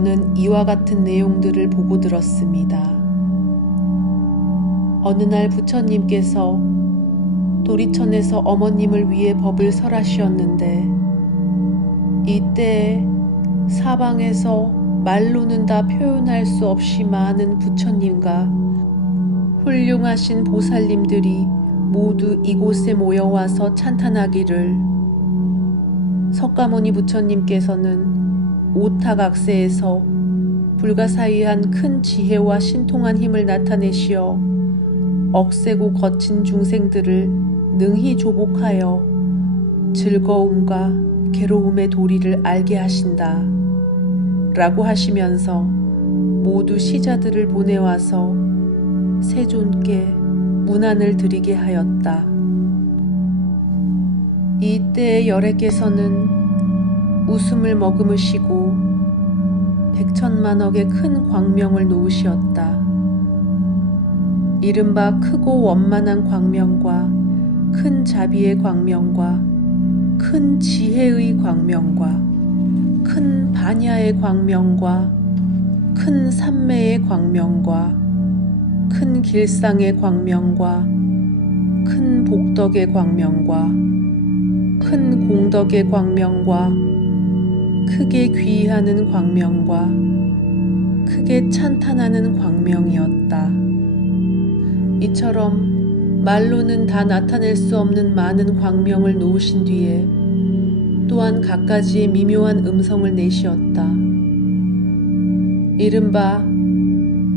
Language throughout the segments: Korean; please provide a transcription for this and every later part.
저는 이와 같은 내용들을 보고 들었습니다. 어느 날 부처님께서 도리천에서 어머님을 위해 법을 설하시었는데, 이때에 사방에서 말로는 다 표현할 수 없이 많은 부처님과 훌륭하신 보살님들이 모두 이곳에 모여와서 찬탄하기를, 석가모니 부처님께서는 오타각세에서 불가사의한 큰 지혜와 신통한 힘을 나타내시어 억세고 거친 중생들을 능히 조복하여 즐거움과 괴로움의 도리를 알게 하신다 라고 하시면서 모두 시자들을 보내와서 세존께 문안을 드리게 하였다. 이때에 열애께서는 웃음을 머금으시고 백천만억의 큰 광명을 놓으시었다. 이른바 크고 원만한 광명과 큰 자비의 광명과 큰 지혜의 광명과 큰 반야의 광명과 큰 삼매의 광명과 큰 길상의 광명과 큰 복덕의 광명과 큰 공덕의 광명과 크게 귀의하는 광명과 크게 찬탄하는 광명이었다. 이처럼 말로는 다 나타낼 수 없는 많은 광명을 놓으신 뒤에 또한 갖가지의 미묘한 음성을 내시었다. 이른바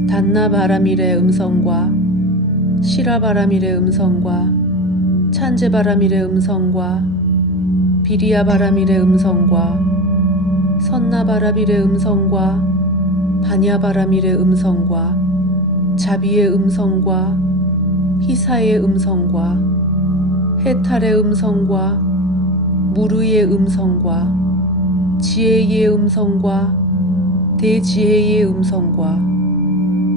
단나바라밀의 음성과 시라바라밀의 음성과 찬제바라밀의 음성과 비리아바라밀의 음성과 선나바라밀의 음성과 반야바라밀의 음성과 자비의 음성과 희사의 음성과 해탈의 음성과 무르의 음성과 지혜의 음성과 대지혜의 음성과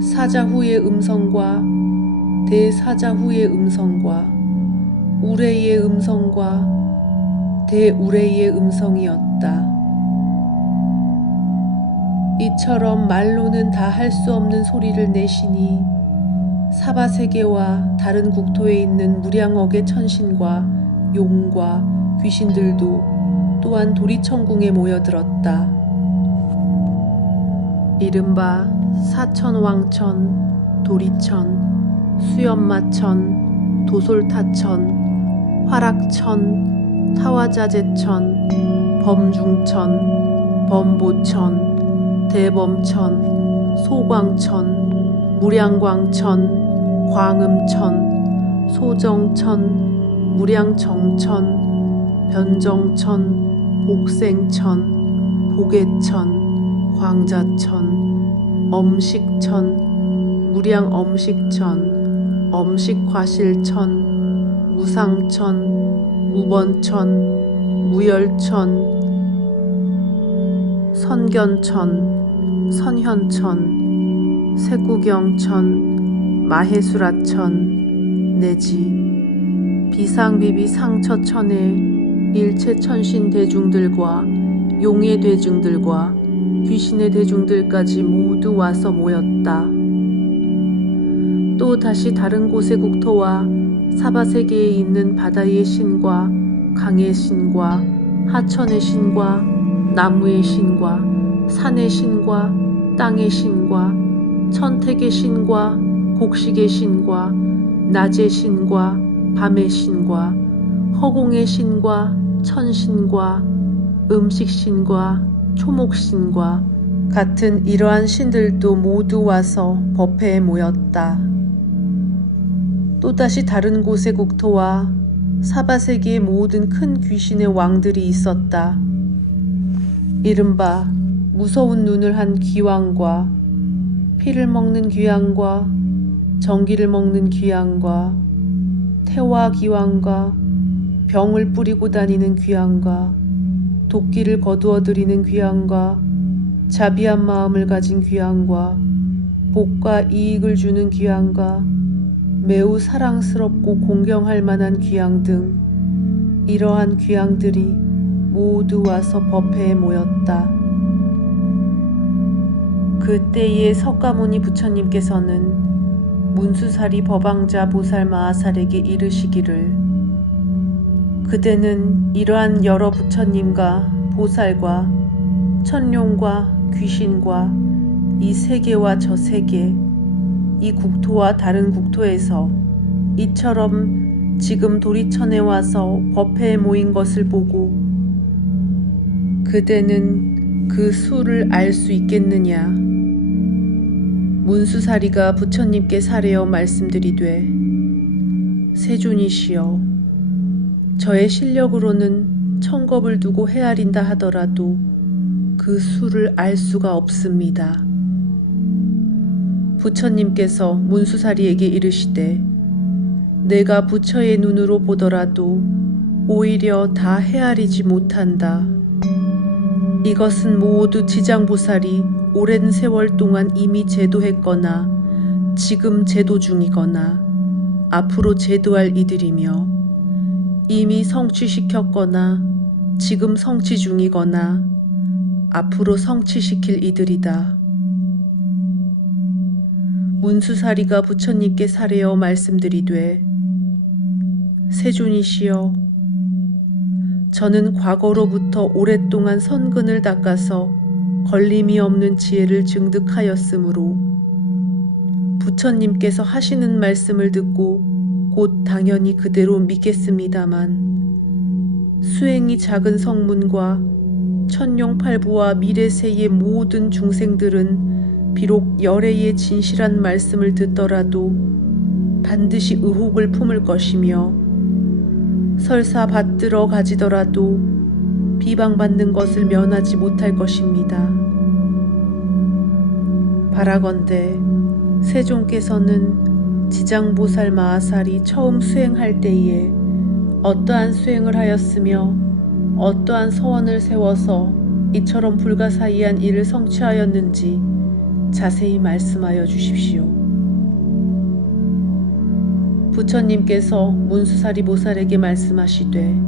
사자후의 음성과 대사자후의 음성과 우레의 음성과 대우레의 음성이었다. 이처럼 말로는 다 할 수 없는 소리를 내시니 사바세계와 다른 국토에 있는 무량억의 천신과 용과 귀신들도 또한 도리천궁에 모여들었다. 이른바 사천왕천, 도리천, 수연마천, 도솔타천, 화락천, 타화자재천, 범중천, 범보천, 대범천, 소광천, 무량광천, 광음천, 소정천, 무량정천, 변정천, 복생천, 복애천, 광자천, 엄식천, 무량엄식천, 엄식과실천, 무상천, 무번천, 무열천, 선견천, 선현천, 세구경천, 마해수라천 내지 비상비비 상처천의 일체 천신 대중들과 용의 대중들과 귀신의 대중들까지 모두 와서 모였다. 또 다시 다른 곳의 국토와 사바세계에 있는 바다의 신과 강의 신과 하천의 신과 나무의 신과 산의 신과 땅의 신과 천택의 신과 곡식의 신과 낮의 신과 밤의 신과 허공의 신과 천신과 음식신과 초목신과 같은 이러한 신들도 모두 와서 법회에 모였다. 또다시 다른 곳의 국토와 사바세계의 모든 큰 귀신의 왕들이 있었다. 이른바 무서운 눈을 한 귀왕과 피를 먹는 귀왕과 전기를 먹는 귀왕과 태화 귀왕과 병을 뿌리고 다니는 귀왕과 도끼를 거두어들이는 귀왕과 자비한 마음을 가진 귀왕과 복과 이익을 주는 귀왕과 매우 사랑스럽고 공경할 만한 귀왕 등 이러한 귀왕들이 모두 와서 법회에 모였다. 그때에 석가모니 부처님께서는 문수사리 법왕자 보살 마하살에게 이르시기를, 그대는 이러한 여러 부처님과 보살과 천룡과 귀신과 이 세계와 저 세계, 이 국토와 다른 국토에서 이처럼 지금 도리천에 와서 법회에 모인 것을 보고 그대는 그 수를 알 수 있겠느냐? 문수사리가 부처님께 사례어 말씀드리되, 세존이시여, 저의 실력으로는 천겁을 두고 헤아린다 하더라도 그 수를 알 수가 없습니다. 부처님께서 문수사리에게 이르시되, 내가 부처의 눈으로 보더라도 오히려 다 헤아리지 못한다. 이것은 모두 지장보살이 오랜 세월 동안 이미 제도했거나 지금 제도 중이거나 앞으로 제도할 이들이며 이미 성취시켰거나 지금 성취 중이거나 앞으로 성취시킬 이들이다. 문수사리가 부처님께 사례어 말씀드리되, 세존이시여, 저는 과거로부터 오랫동안 선근을 닦아서 걸림이 없는 지혜를 증득하였으므로 부처님께서 하시는 말씀을 듣고 곧 당연히 그대로 믿겠습니다만, 수행이 작은 성문과 천룡팔부와 미래세의 모든 중생들은 비록 열애의 진실한 말씀을 듣더라도 반드시 의혹을 품을 것이며, 설사 받들어 가지더라도 비방받는 것을 면하지 못할 것입니다. 바라건대 세존께서는 지장보살 마하살이 처음 수행할 때에 어떠한 수행을 하였으며 어떠한 서원을 세워서 이처럼 불가사의한 일을 성취하였는지 자세히 말씀하여 주십시오. 부처님께서 문수사리 보살에게 말씀하시되,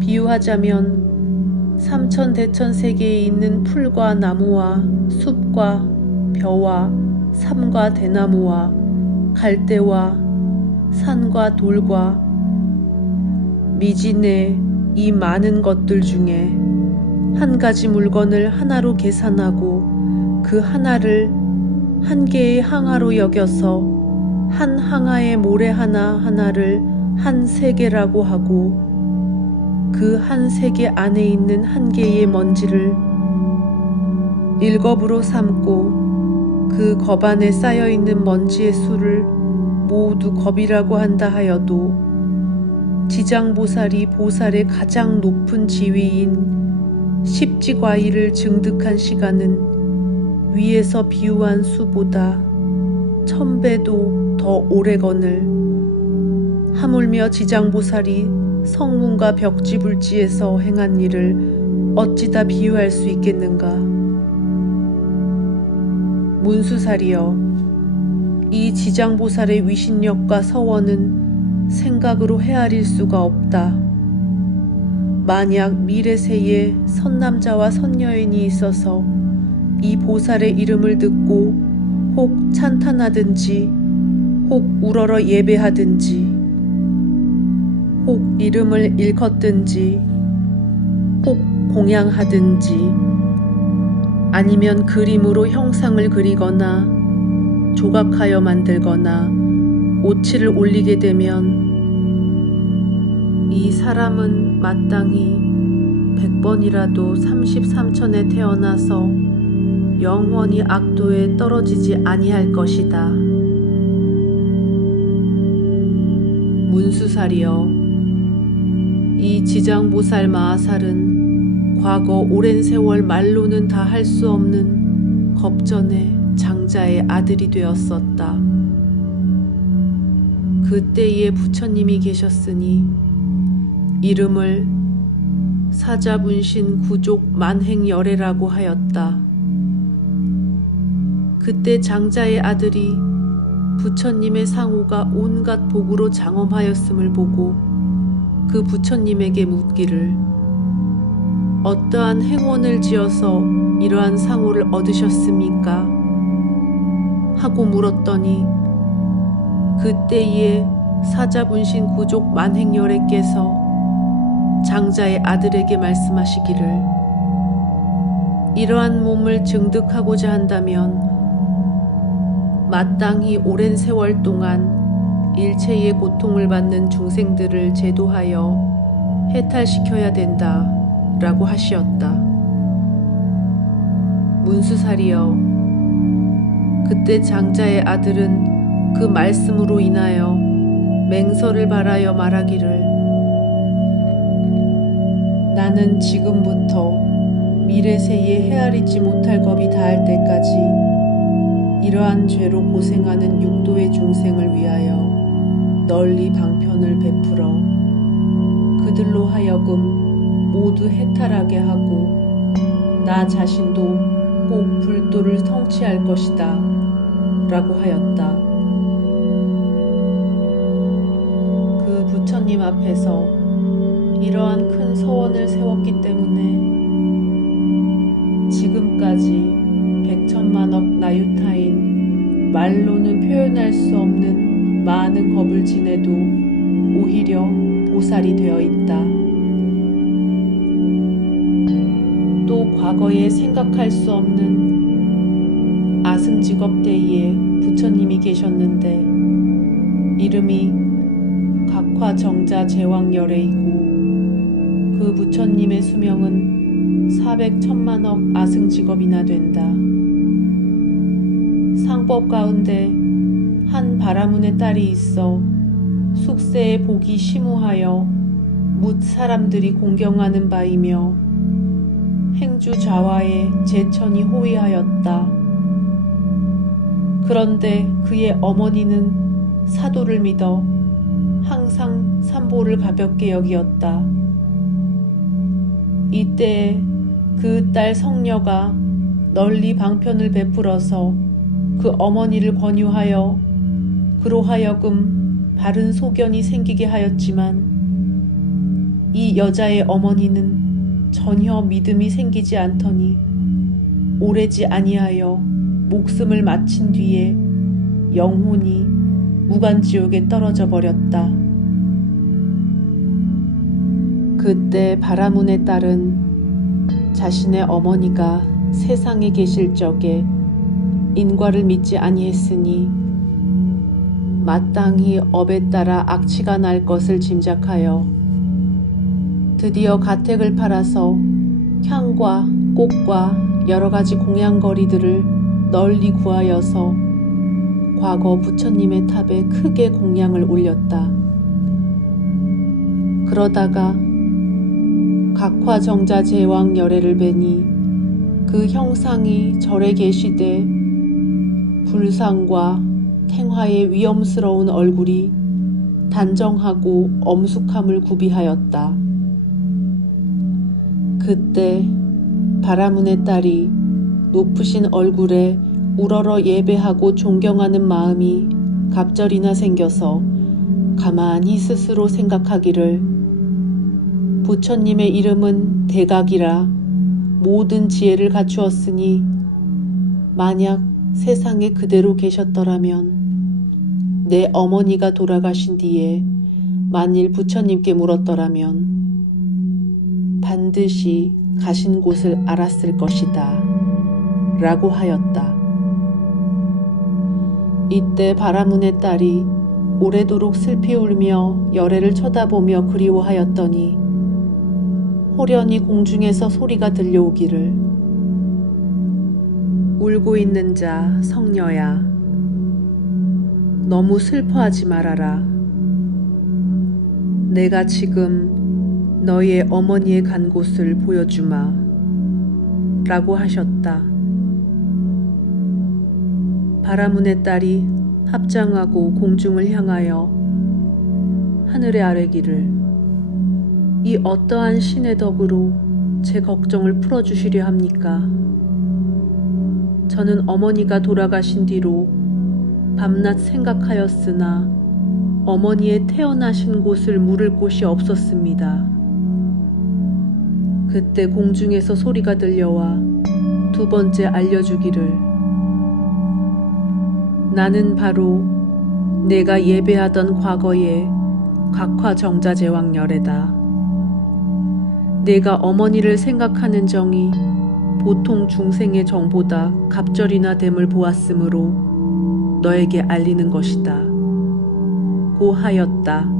비유하자면 삼천대천세계에 있는 풀과 나무와 숲과 벼와 삼과 대나무와 갈대와 산과 돌과 미진의 이 많은 것들 중에 한 가지 물건을 하나로 계산하고 그 하나를 한 개의 항아로 여겨서 한 항아의 모래 하나하나를 한 세계라고 하고 그 한 세계 안에 있는 한 개의 먼지를 일겁으로 삼고 그 겁 안에 쌓여있는 먼지의 수를 모두 겁이라고 한다 하여도 지장보살이 보살의 가장 높은 지위인 십지과일을 증득한 시간은 위에서 비유한 수보다 1000배도 더 오래거늘 하물며 지장보살이 성문과 벽지불지에서 행한 일을 어찌다 비유할 수 있겠는가? 문수사리여, 이 지장보살의 위신력과 서원은 생각으로 헤아릴 수가 없다. 만약 미래세에 선남자와 선여인이 있어서 이 보살의 이름을 듣고 혹 찬탄하든지 혹 우러러 예배하든지 혹 이름을 일컫든지 혹 공양하든지 아니면 그림으로 형상을 그리거나 조각하여 만들거나 오치를 올리게 되면 이 사람은 마땅히 100번이라도 33천에 태어나서 영원히 악도에 떨어지지 아니할 것이다. 문수사리여, 이 지장보살 마하살은 과거 오랜 세월 말로는 다 할 수 없는 겁전의 장자의 아들이 되었었다. 그때에 부처님이 계셨으니 이름을 사자분신 구족 만행열애라고 하였다. 그때 장자의 아들이 부처님의 상호가 온갖 복으로 장엄하였음을 보고 그 부처님에게 묻기를, 어떠한 행원을 지어서 이러한 상호를 얻으셨습니까? 하고 물었더니 그때에 사자분신 구족 만행열애께서 장자의 아들에게 말씀하시기를 이러한 몸을 증득하고자 한다면 마땅히 오랜 세월 동안 일체의 고통을 받는 중생들을 제도하여 해탈시켜야 된다 라고 하시었다. 문수살이여, 그때 장자의 아들은 그 말씀으로 인하여 맹서를 발하여 말하기를 나는 지금부터 미래세에 헤아리지 못할 겁이 닿을 때까지 이러한 죄로 고생하는 육도의 중생을 위하여 널리 방편을 베풀어 그들로 하여금 모두 해탈하게 하고 나 자신도 꼭 불도를 성취할 것이다 라고 하였다. 그 부처님 앞에서 이러한 큰 서원을 세웠기 때문에 지금까지 백천만억 나유타인 말로는 표현할 수 없는 많은 겁을 지내도 오히려 보살이 되어 있다. 또 과거에 생각할 수 없는 아승직업 때에 부처님이 계셨는데 이름이 각화정자 제왕열애이고 그 부처님의 수명은 400천만억 아승직업이나 된다. 상법 가운데 한 바라문의 딸이 있어 숙세에 복이 심우하여 뭇 사람들이 공경하는 바이며 행주 좌와에 제천이 호위하였다. 그런데 그의 어머니는 사도를 믿어 항상 삼보를 가볍게 여기었다. 이때에 그 딸 성녀가 널리 방편을 베풀어서 그 어머니를 권유하여 그로 하여금 바른 소견이 생기게 하였지만 이 여자의 어머니는 전혀 믿음이 생기지 않더니 오래지 아니하여 목숨을 마친 뒤에 영혼이 무간지옥에 떨어져 버렸다. 그때 바라문의 딸은 자신의 어머니가 세상에 계실 적에 인과를 믿지 아니했으니 마땅히 업에 따라 악취가 날 것을 짐작하여 드디어 가택을 팔아서 향과 꽃과 여러 가지 공양거리들을 널리 구하여서 과거 부처님의 탑에 크게 공양을 올렸다. 그러다가 각화정자 제왕 열애를 뵈니 그 형상이 절에 계시되 불상과 탱화의 위험스러운 얼굴이 단정하고 엄숙함을 구비하였다. 그때 바라문의 딸이 높으신 얼굴에 우러러 예배하고 존경하는 마음이 갑절이나 생겨서 가만히 스스로 생각하기를 부처님의 이름은 대각이라 모든 지혜를 갖추었으니 만약 세상에 그대로 계셨더라면 내 어머니가 돌아가신 뒤에 만일 부처님께 물었더라면 반드시 가신 곳을 알았을 것이다 라고 하였다. 이때 바라문의 딸이 오래도록 슬피 울며 열애를 쳐다보며 그리워하였더니 호련히 공중에서 소리가 들려오기를 울고 있는 자 성녀야, 너무 슬퍼하지 말아라. 내가 지금 너희의 어머니의 간 곳을 보여주마 라고 하셨다. 바라문의 딸이 합장하고 공중을 향하여 하늘에 아뢰기를 이 어떠한 신의 덕으로 제 걱정을 풀어주시려 합니까? 저는 어머니가 돌아가신 뒤로 밤낮 생각하였으나 어머니의 태어나신 곳을 물을 곳이 없었습니다. 그때 공중에서 소리가 들려와 두 번째 알려주기를. 나는 바로 내가 예배하던 과거의 각화정자제왕열애다. 내가 어머니를 생각하는 정이 보통 중생의 정보다 갑절이나 됨을 보았으므로 너에게 알리는 것이다. 고 하였다.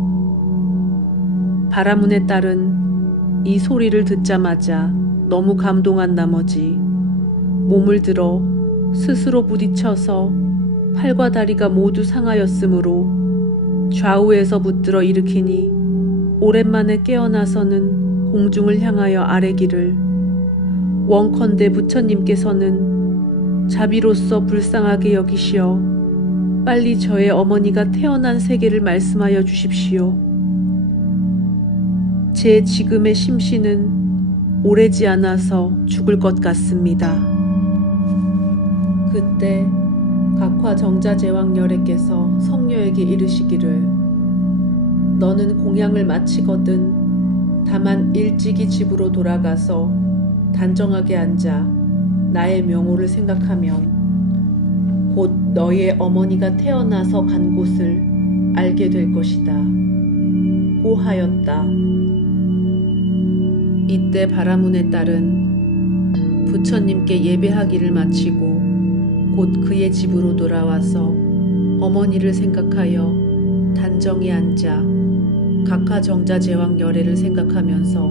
바라문의 딸은 이 소리를 듣자마자 너무 감동한 나머지 몸을 들어 스스로 부딪혀서 팔과 다리가 모두 상하였으므로 좌우에서 붙들어 일으키니 오랜만에 깨어나서는 공중을 향하여 아뢰기를, 원컨대 부처님께서는 자비로서 불쌍하게 여기시어 빨리 저의 어머니가 태어난 세계를 말씀하여 주십시오. 제 지금의 심신은 오래지 않아서 죽을 것 같습니다. 그때 각화정자제왕열애께서 성녀에게 이르시기를, 너는 공양을 마치거든 다만 일찍이 집으로 돌아가서 단정하게 앉아 나의 명호를 생각하면 곧 너의 어머니가 태어나서 간 곳을 알게 될 것이다. 고 하였다. 이때 바라문의 딸은 부처님께 예배하기를 마치고 곧 그의 집으로 돌아와서 어머니를 생각하여 단정히 앉아 각화정자제왕열애를 생각하면서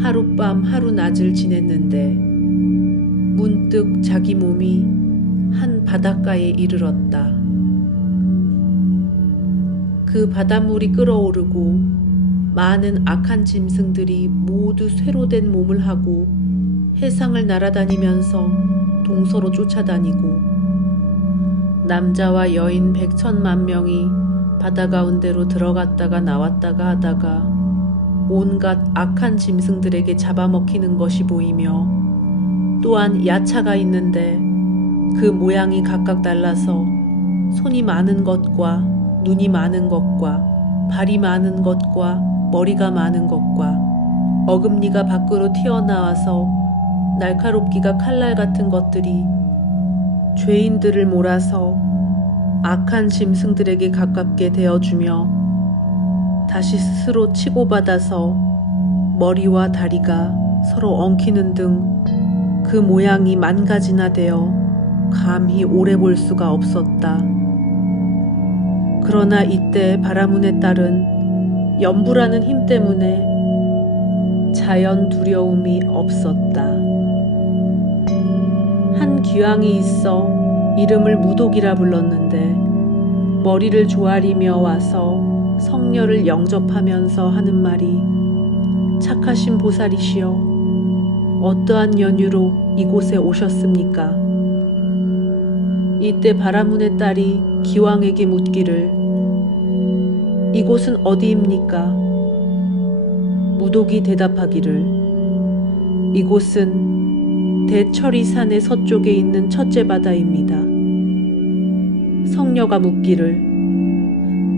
하룻밤 하루낮을 지냈는데 문득 자기 몸이 한 바닷가에 이르렀다. 그 바닷물이 끓어오르고 많은 악한 짐승들이 모두 쇠로 된 몸을 하고 해상을 날아다니면서 동서로 쫓아다니고 남자와 여인 100,000만 명이 바다 가운데로 들어갔다가 나왔다가 하다가 온갖 악한 짐승들에게 잡아먹히는 것이 보이며 또한 야차가 있는데 그 모양이 각각 달라서 손이 많은 것과 눈이 많은 것과 발이 많은 것과 머리가 많은 것과 어금니가 밖으로 튀어나와서 날카롭기가 칼날 같은 것들이 죄인들을 몰아서 악한 짐승들에게 가깝게 되어주며 다시 스스로 치고받아서 머리와 다리가 서로 엉키는 등 그 모양이 만 가지나 되어 감히 오래 볼 수가 없었다. 그러나 이때 바라문의 딸은 염부라는 힘 때문에 자연 두려움이 없었다. 한 귀왕이 있어 이름을 무독이라 불렀는데 머리를 조아리며 와서 성녀를 영접하면서 하는 말이, 착하신 보살이시여, 어떠한 연유로 이곳에 오셨습니까? 이때 바라문의 딸이 기왕에게 묻기를, 이곳은 어디입니까? 무독이 대답하기를, 이곳은 대철이산의 서쪽에 있는 첫째 바다입니다. 성녀가 묻기를,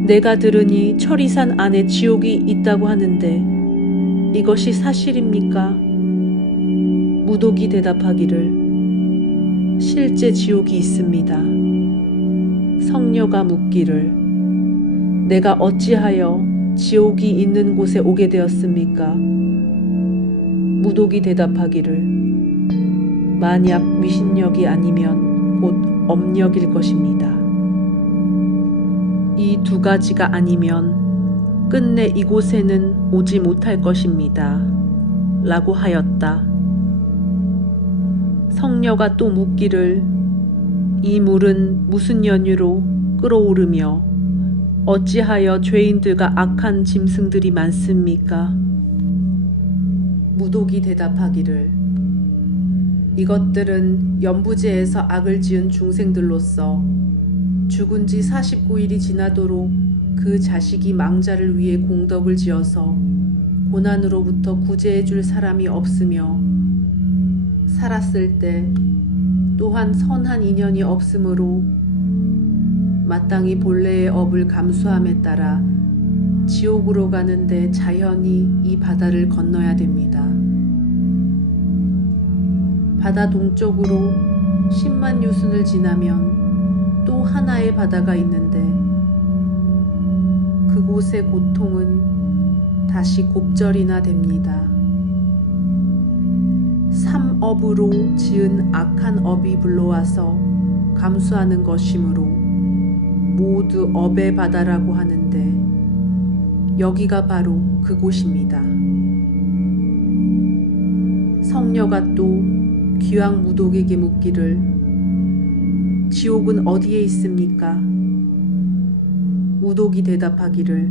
내가 들으니 철이산 안에 지옥이 있다고 하는데 이것이 사실입니까? 무독이 대답하기를, 실제 지옥이 있습니다. 성녀가 묻기를, 내가 어찌하여 지옥이 있는 곳에 오게 되었습니까? 무독이 대답하기를, 만약 위신력이 아니면 곧 업력일 것입니다. 이 두 가지가 아니면 끝내 이곳에는 오지 못할 것입니다. 라고 하였다. 성녀가 또 묻기를, 이 물은 무슨 연유로 끓어오르며 어찌하여 죄인들과 악한 짐승들이 많습니까? 무독이 대답하기를, 이것들은 연부제에서 악을 지은 중생들로서 죽은 지 49일이 지나도록 그 자식이 망자를 위해 공덕을 지어서 고난으로부터 구제해 줄 사람이 없으며 살았을 때 또한 선한 인연이 없으므로 마땅히 본래의 업을 감수함에 따라 지옥으로 가는데 자연히 이 바다를 건너야 됩니다. 바다 동쪽으로 10만 요순을 지나면 또 하나의 바다가 있는데 그곳의 고통은 다시 곱절이나 됩니다. 삼업으로 지은 악한 업이 불러와서 감수하는 것이므로 모두 업의 바다라고 하는데 여기가 바로 그곳입니다. 성녀가 또 귀왕 무독에게 묻기를 지옥은 어디에 있습니까? 무독이 대답하기를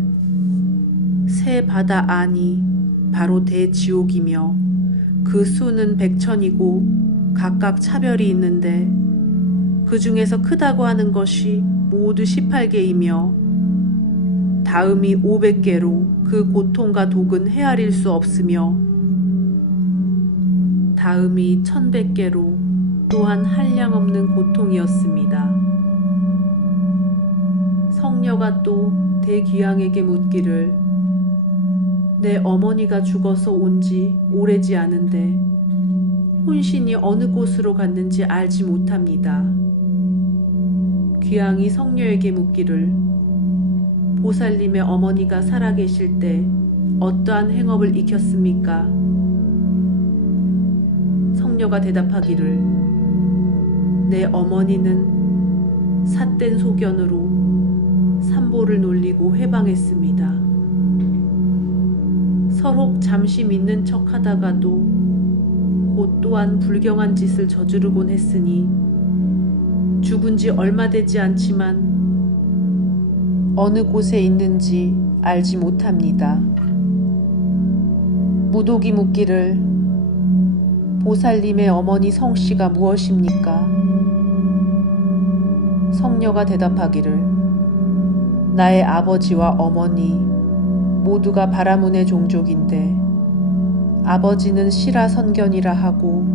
새 바다 안이 바로 대지옥이며 그 수는 100천이고 각각 차별이 있는데 그 중에서 크다고 하는 것이 모두 18개이며 다음이 500개로 그 고통과 독은 헤아릴 수 없으며 다음이 1100개로 또한 한량없는 고통이었습니다. 성녀가 또 대귀왕에게 묻기를 내 어머니가 죽어서 온 지 오래지 않은데 혼신이 어느 곳으로 갔는지 알지 못합니다. 귀왕이 성녀에게 묻기를 보살님의 어머니가 살아계실 때 어떠한 행업을 익혔습니까? 성녀가 대답하기를 내 어머니는 삿된 소견으로 산보를 놀리고 회방했습니다. 서로 잠시 믿는 척 하다가도 곧 또한 불경한 짓을 저지르곤 했으니 죽은 지 얼마 되지 않지만 어느 곳에 있는지 알지 못합니다. 무독이 묻기를 보살님의 어머니 성씨가 무엇입니까? 성녀가 대답하기를 나의 아버지와 어머니 모두가 바라문의 종족인데 아버지는 시라 선견이라 하고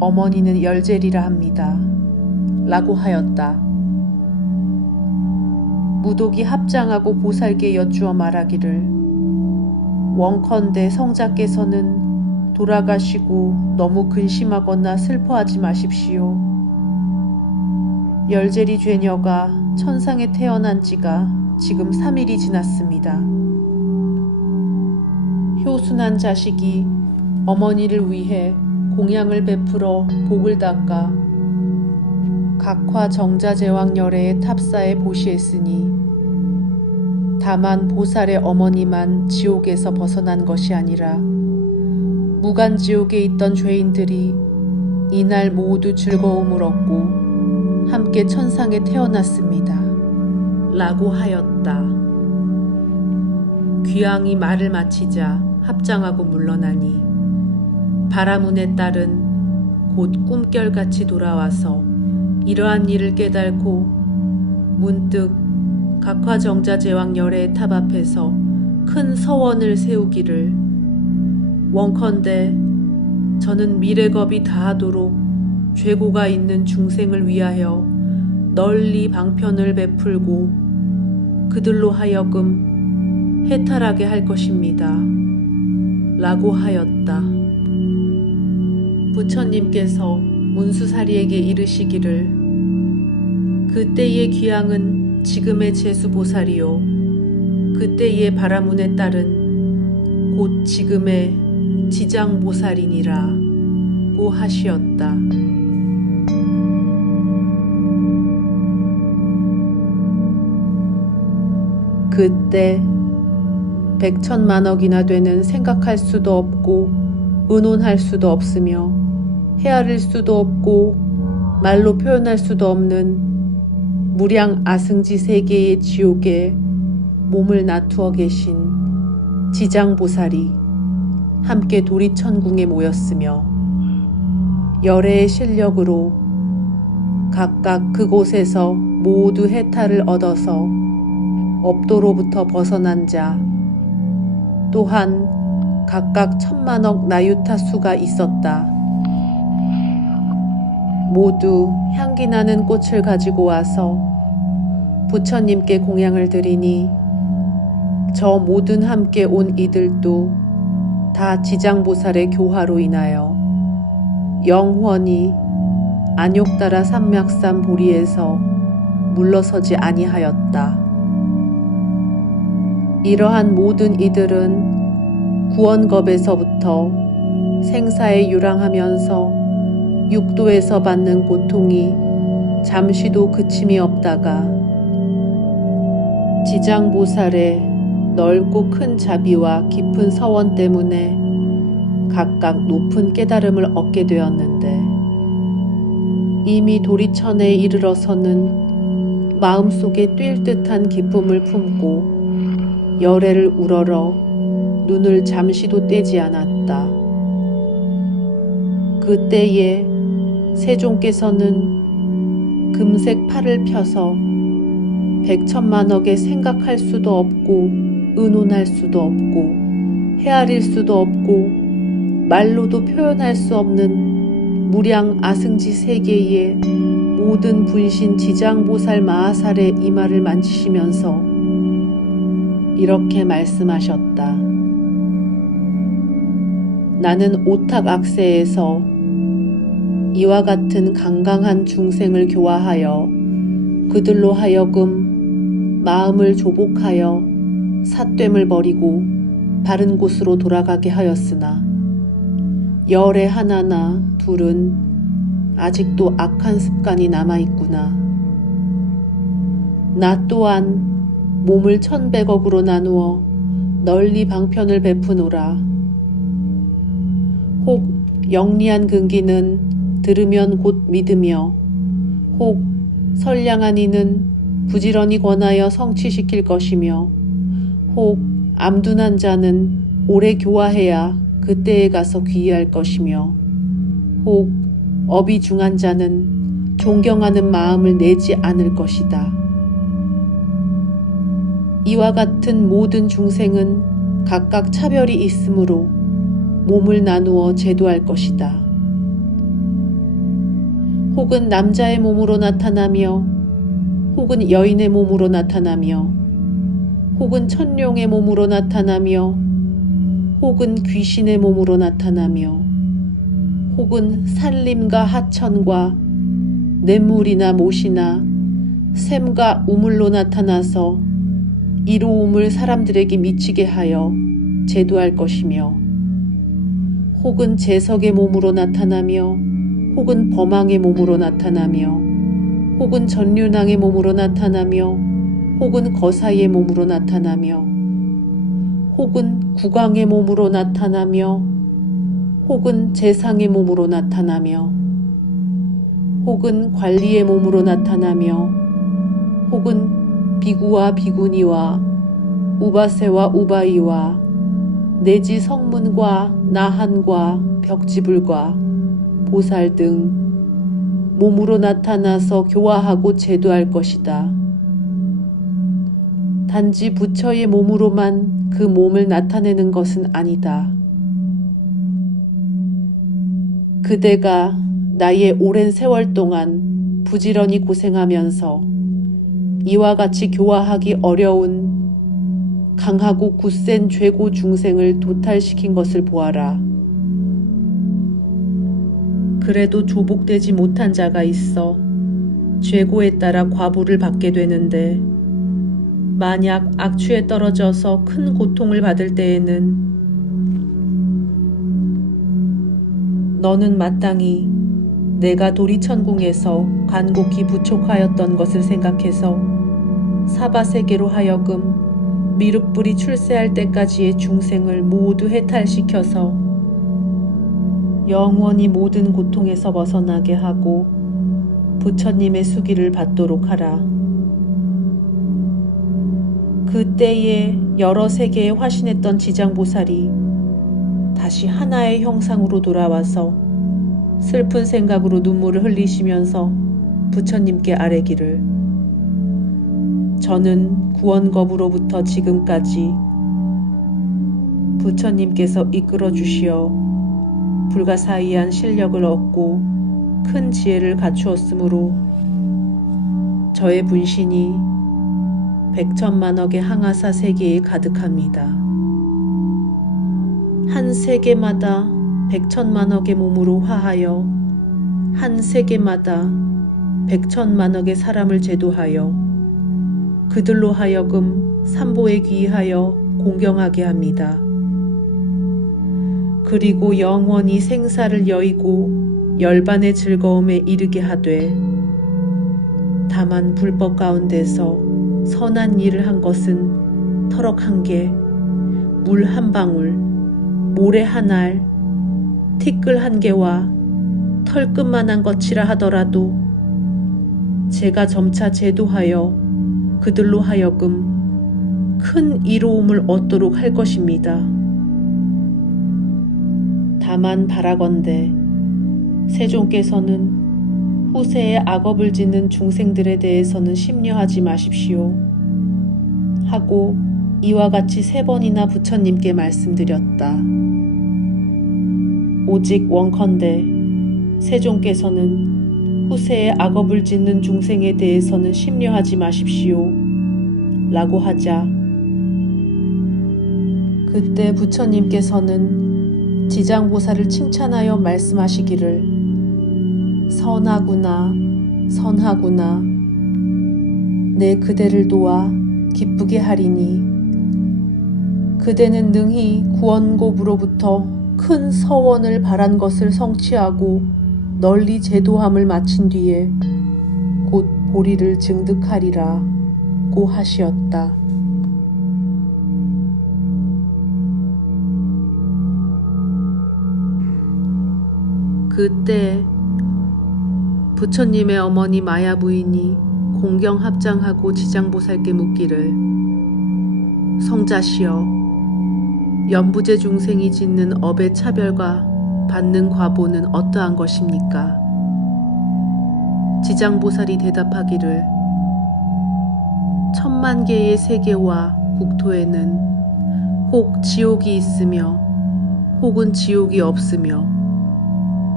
어머니는 열젤이라 합니다. 라고 하였다. 무독이 합장하고 보살께 여쭈어 말하기를 원컨대 성자께서는 돌아가시고 너무 근심하거나 슬퍼하지 마십시오. 열젤이 죄녀가 천상에 태어난 지가 지금 3일이 지났습니다. 효순한 자식이 어머니를 위해 공양을 베풀어 복을 닦아 각화 정자제왕열애의 탑사에 보시했으니 다만 보살의 어머니만 지옥에서 벗어난 것이 아니라 무간지옥에 있던 죄인들이 이날 모두 즐거움을 얻고 함께 천상에 태어났습니다. 라고 하였다. 귀왕이 말을 마치자 합장하고 물러나니 바라문의 딸은 곧 꿈결같이 돌아와서 이러한 일을 깨달고 문득 각화정자제왕열애의 탑 앞에서 큰 서원을 세우기를 원컨대 저는 미래겁이 다하도록 죄고가 있는 중생을 위하여 널리 방편을 베풀고 그들로 하여금 해탈하게 할 것입니다. 라고 하였다. 부처님께서 문수사리에게 이르시기를 그때의 귀왕은 지금의 제수보살이요 그때의 바라문의 딸은 곧 지금의 지장보살이니라고 하시었다. 그때 100천만억이나 되는 생각할 수도 없고 의논할 수도 없으며 헤아릴 수도 없고 말로 표현할 수도 없는 무량 아승지 세계의 지옥에 몸을 나투어 계신 지장보살이 함께 도리천궁에 모였으며 열애의 실력으로 각각 그곳에서 모두 해탈을 얻어서 업도로부터 벗어난 자 또한 각각 1000만억 나유타 수가 있었다. 모두 향기나는 꽃을 가지고 와서 부처님께 공양을 드리니 저 모든 함께 온 이들도 다 지장보살의 교화로 인하여 영원히 안욕따라 산맥산 보리에서 물러서지 아니하였다. 이러한 모든 이들은 구원겁에서부터 생사에 유랑하면서 육도에서 받는 고통이 잠시도 그침이 없다가 지장보살의 넓고 큰 자비와 깊은 서원 때문에 각각 높은 깨달음을 얻게 되었는데, 이미 도리천에 이르러서는 마음속에 뛸 듯한 기쁨을 품고 열애를 우러러 눈을 잠시도 떼지 않았다. 그때에 세종께서는 금색 팔을 펴서 백천만억에 생각할 수도 없고 의논할 수도 없고 헤아릴 수도 없고 말로도 표현할 수 없는 무량 아승지 세계의 모든 분신 지장보살 마하살의 이마를 만지시면서 이렇게 말씀하셨다. 나는 오탁악세에서 이와 같은 강강한 중생을 교화하여 그들로 하여금 마음을 조복하여 삿됨을 버리고 바른 곳으로 돌아가게 하였으나 열의 하나나 둘은 아직도 악한 습관이 남아있구나. 나 또한 몸을 1100억으로 나누어 널리 방편을 베푸노라. 혹 영리한 근기는 들으면 곧 믿으며, 혹 선량한 이는 부지런히 권하여 성취시킬 것이며, 혹 암둔한 자는 오래 교화해야 그때에 가서 귀의할 것이며, 혹 업이 중한 자는 존경하는 마음을 내지 않을 것이다. 이와 같은 모든 중생은 각각 차별이 있으므로 몸을 나누어 제도할 것이다. 혹은 남자의 몸으로 나타나며, 혹은 여인의 몸으로 나타나며, 혹은 천룡의 몸으로 나타나며, 혹은 귀신의 몸으로 나타나며, 혹은 산림과 하천과 냇물이나 못이나 샘과 우물로 나타나서 이로움을 사람들에게 미치게 하여 제도할 것이며, 혹은 재석의 몸으로 나타나며, 혹은 범왕의 몸으로 나타나며, 혹은 전륜왕의 몸으로 나타나며, 혹은 거사의 몸으로 나타나며, 혹은 국왕의 몸으로 나타나며, 혹은 재상의 몸으로 나타나며, 혹은 관리의 몸으로 나타나며, 혹은 비구와 비구니와 우바세와 우바이와 내지 성문과 나한과 벽지불과 보살 등 몸으로 나타나서 교화하고 제도할 것이다. 단지 부처의 몸으로만 그 몸을 나타내는 것은 아니다. 그대가 나의 오랜 세월 동안 부지런히 고생하면서 이와 같이 교화하기 어려운 강하고 굳센 죄고 중생을 도탈시킨 것을 보아라. 그래도 조복되지 못한 자가 있어 죄고에 따라 과보를 받게 되는데, 만약 악취에 떨어져서 큰 고통을 받을 때에는 너는 마땅히 내가 도리천궁에서 간곡히 부촉하였던 것을 생각해서 사바세계로 하여금 미륵불이 출세할 때까지의 중생을 모두 해탈시켜서 영원히 모든 고통에서 벗어나게 하고 부처님의 수기를 받도록 하라. 그때에 여러 세계에 화신했던 지장보살이 다시 하나의 형상으로 돌아와서 슬픈 생각으로 눈물을 흘리시면서 부처님께 아뢰기를, 저는 구원겁으로부터 지금까지 부처님께서 이끌어 주시어 불가사의한 실력을 얻고 큰 지혜를 갖추었으므로 저의 분신이 백천만억의 항아사 세계에 가득합니다. 한 세계마다 백천만억의 몸으로 화하여 한 세계마다 백천만억의 사람을 제도하여 그들로 하여금 삼보에 귀하여 공경하게 합니다. 그리고 영원히 생사를 여의고 열반의 즐거움에 이르게 하되, 다만 불법 가운데서 선한 일을 한 것은 터럭 한 개, 물 한 방울, 모래 한 알, 티끌 한 개와 털끝만한 것이라 하더라도 제가 점차 제도하여 그들로 하여금 큰 이로움을 얻도록 할 것입니다. 다만 바라건대 세종께서는 후세에 악업을 짓는 중생들에 대해서는 심려하지 마십시오 하고 이와 같이 3번이나 부처님께 말씀드렸다. 오직 원컨대 세종께서는 후세에 악업을 짓는 중생에 대해서는 심려하지 마십시오 라고 하자, 그때 부처님께서는 지장보살을 칭찬하여 말씀하시기를, 선하구나, 선하구나. 내 그대를 도와 기쁘게 하리니 그대는 능히 구원고부로부터 큰 서원을 바란 것을 성취하고 널리 제도함을 마친 뒤에 곧 보리를 증득하리라 고 하시었다. 그때 부처님의 어머니 마야 부인이 공경 합장하고 지장보살께 묻기를, 성자시여, 연부제 중생이 짓는 업의 차별과 받는 과보는 어떠한 것입니까? 지장보살이 대답하기를, 10,000,000개의 세계와 국토에는 혹 지옥이 있으며 혹은 지옥이 없으며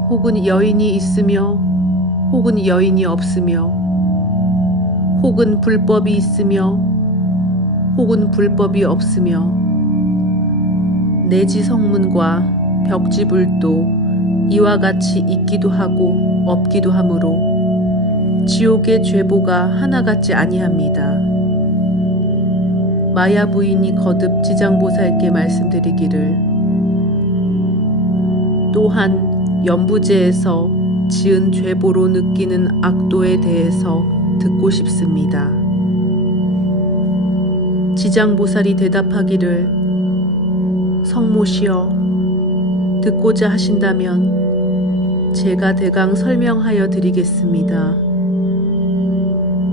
혹은 여인이 있으며 혹은 여인이 없으며 혹은 불법이 있으며 혹은 불법이 없으며 내지 성문과 벽지불도 이와 같이 있기도 하고 없기도 하므로 지옥의 죄보가 하나같지 아니합니다. 마야 부인이 거듭 지장보살께 말씀드리기를, 또한 연부제에서 지은 죄보로 느끼는 악도에 대해서 듣고 싶습니다. 지장보살이 대답하기를, 성모시여, 듣고자 하신다면 제가 대강 설명하여 드리겠습니다.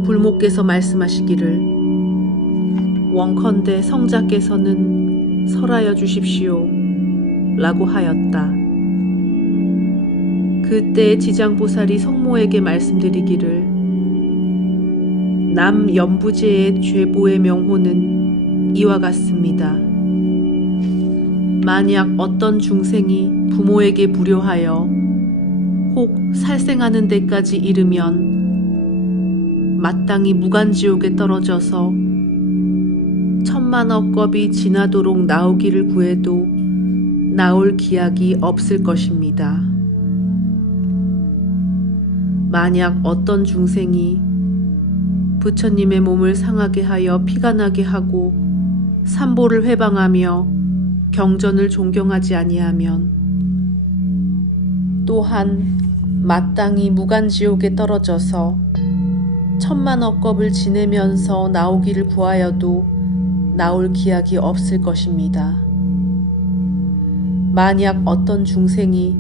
불모께서 말씀하시기를, 원컨대 성자께서는 설하여 주십시오 라고 하였다. 그때 지장보살이 성모에게 말씀드리기를, 남 연부제의 죄보의 명호는 이와 같습니다. 만약 어떤 중생이 부모에게 불효하여 혹 살생하는 데까지 이르면 마땅히 무간지옥에 떨어져서 10,000,000억 겁이 지나도록 나오기를 구해도 나올 기약이 없을 것입니다. 만약 어떤 중생이 부처님의 몸을 상하게 하여 피가 나게 하고 삼보를 회방하며 경전을 존경하지 아니하면 또한 마땅히 무간지옥에 떨어져서 10,000,000억 겁을 지내면서 나오기를 구하여도 나올 기약이 없을 것입니다. 만약 어떤 중생이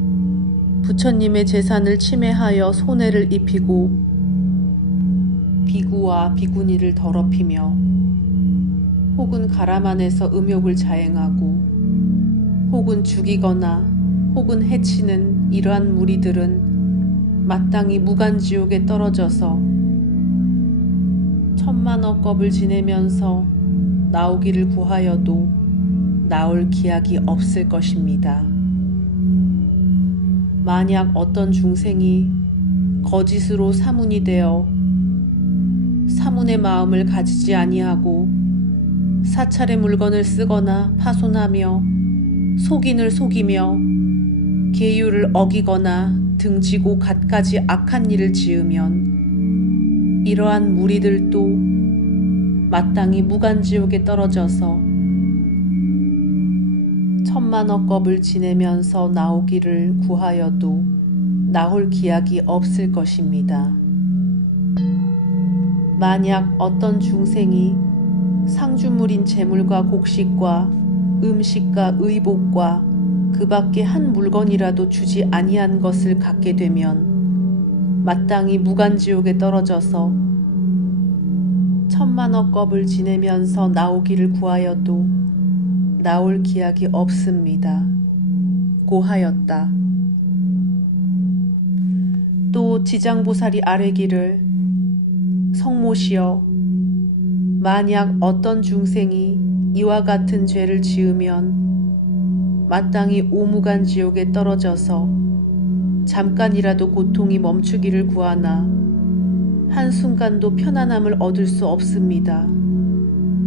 부처님의 재산을 침해하여 손해를 입히고 비구와 비구니를 더럽히며 혹은 가라만에서 음욕을 자행하고 혹은 죽이거나 혹은 해치는 이러한 무리들은 마땅히 무간지옥에 떨어져서 10,000,000억 겁을 지내면서 나오기를 구하여도 나올 기약이 없을 것입니다. 만약 어떤 중생이 거짓으로 사문이 되어 사문의 마음을 가지지 아니하고 사찰의 물건을 쓰거나 파손하며 속인을 속이며 계율을 어기거나 등지고 갖가지 악한 일을 지으면 이러한 무리들도 마땅히 무간지옥에 떨어져서 천만억 겁을 지내면서 나오기를 구하여도 나올 기약이 없을 것입니다. 만약 어떤 중생이 상주물인 재물과 곡식과 음식과 의복과 그 밖에 한 물건이라도 주지 아니한 것을 갖게 되면 마땅히 무간지옥에 떨어져서 천만억 겁을 지내면서 나오기를 구하여도 나올 기약이 없습니다. 고하였다. 또 지장보살이 아뢰기를 성모시여, 만약 어떤 중생이 이와 같은 죄를 지으면 마땅히 오무간지옥에 떨어져서 잠깐이라도 고통이 멈추기를 구하나 한순간도 편안함을 얻을 수 없습니다.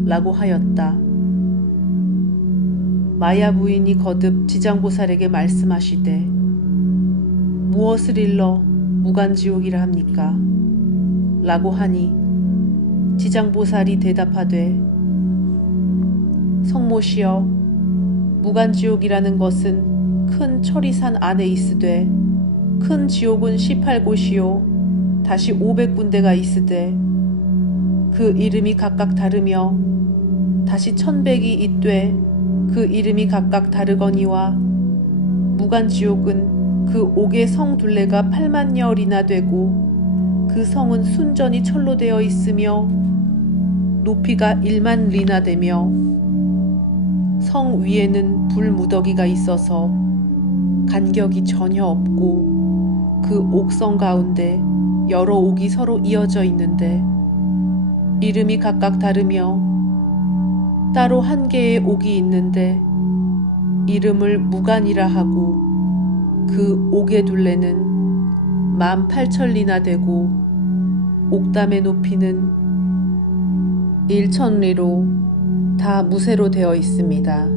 라고 하였다. 마야 부인이 거듭 지장보살에게 말씀하시되 무엇을 일러 무간지옥이라 합니까? 라고 하니 지장보살이 대답하되 성모시여, 무간지옥이라는 것은 큰 초리산 안에 있으되 큰 지옥은 18곳이요 다시 500군데가 있으되 그 이름이 각각 다르며 다시 1100이 있되 그 이름이 각각 다르거니와 무간지옥은 그 옥의 성 둘레가 8만여리나 되고 그 성은 순전히 철로 되어 있으며 높이가 1만 리나 되며 성 위에는 불무더기가 있어서 간격이 전혀 없고 그 옥성 가운데 여러 옥이 서로 이어져 있는데 이름이 각각 다르며 따로 한 개의 옥이 있는데 이름을 무간이라 하고 그 옥의 둘레는 18,000리나 되고 옥담의 높이는 1,000리로 다 무쇠로 되어 있습니다.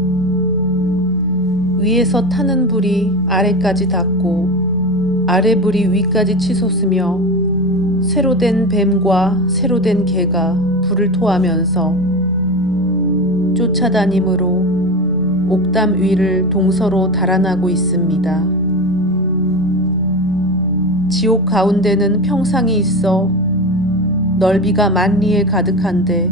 위에서 타는 불이 아래까지 닿고 아래 불이 위까지 치솟으며 새로 된 뱀과 새로 된 개가 불을 토하면서 쫓아다님으로 옥담 위를 동서로 달아나고 있습니다. 지옥 가운데는 평상이 있어 넓이가 만리에 가득한데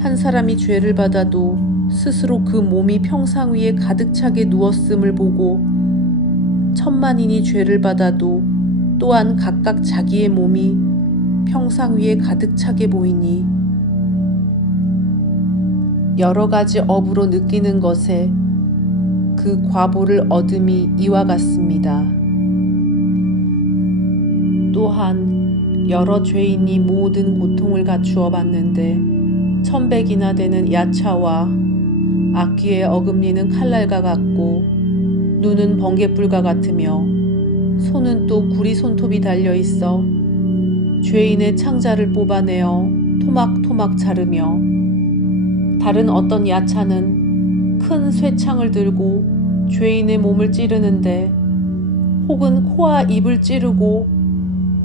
한 사람이 죄를 받아도 스스로 그 몸이 평상 위에 가득 차게 누웠음을 보고 천만인이 죄를 받아도 또한 각각 자기의 몸이 평상 위에 가득 차게 보이니 여러 가지 업으로 느끼는 것에 그 과보를 얻음이 이와 같습니다. 또한 여러 죄인이 모든 고통을 갖추어 봤는데 1100이나 되는 야차와 악기에 어금니는 칼날과 같고 눈은 번갯불과 같으며 손은 또 구리 손톱이 달려있어 죄인의 창자를 뽑아내어 토막토막 자르며 다른 어떤 야차는 큰 쇠창을 들고 죄인의 몸을 찌르는데 혹은 코와 입을 찌르고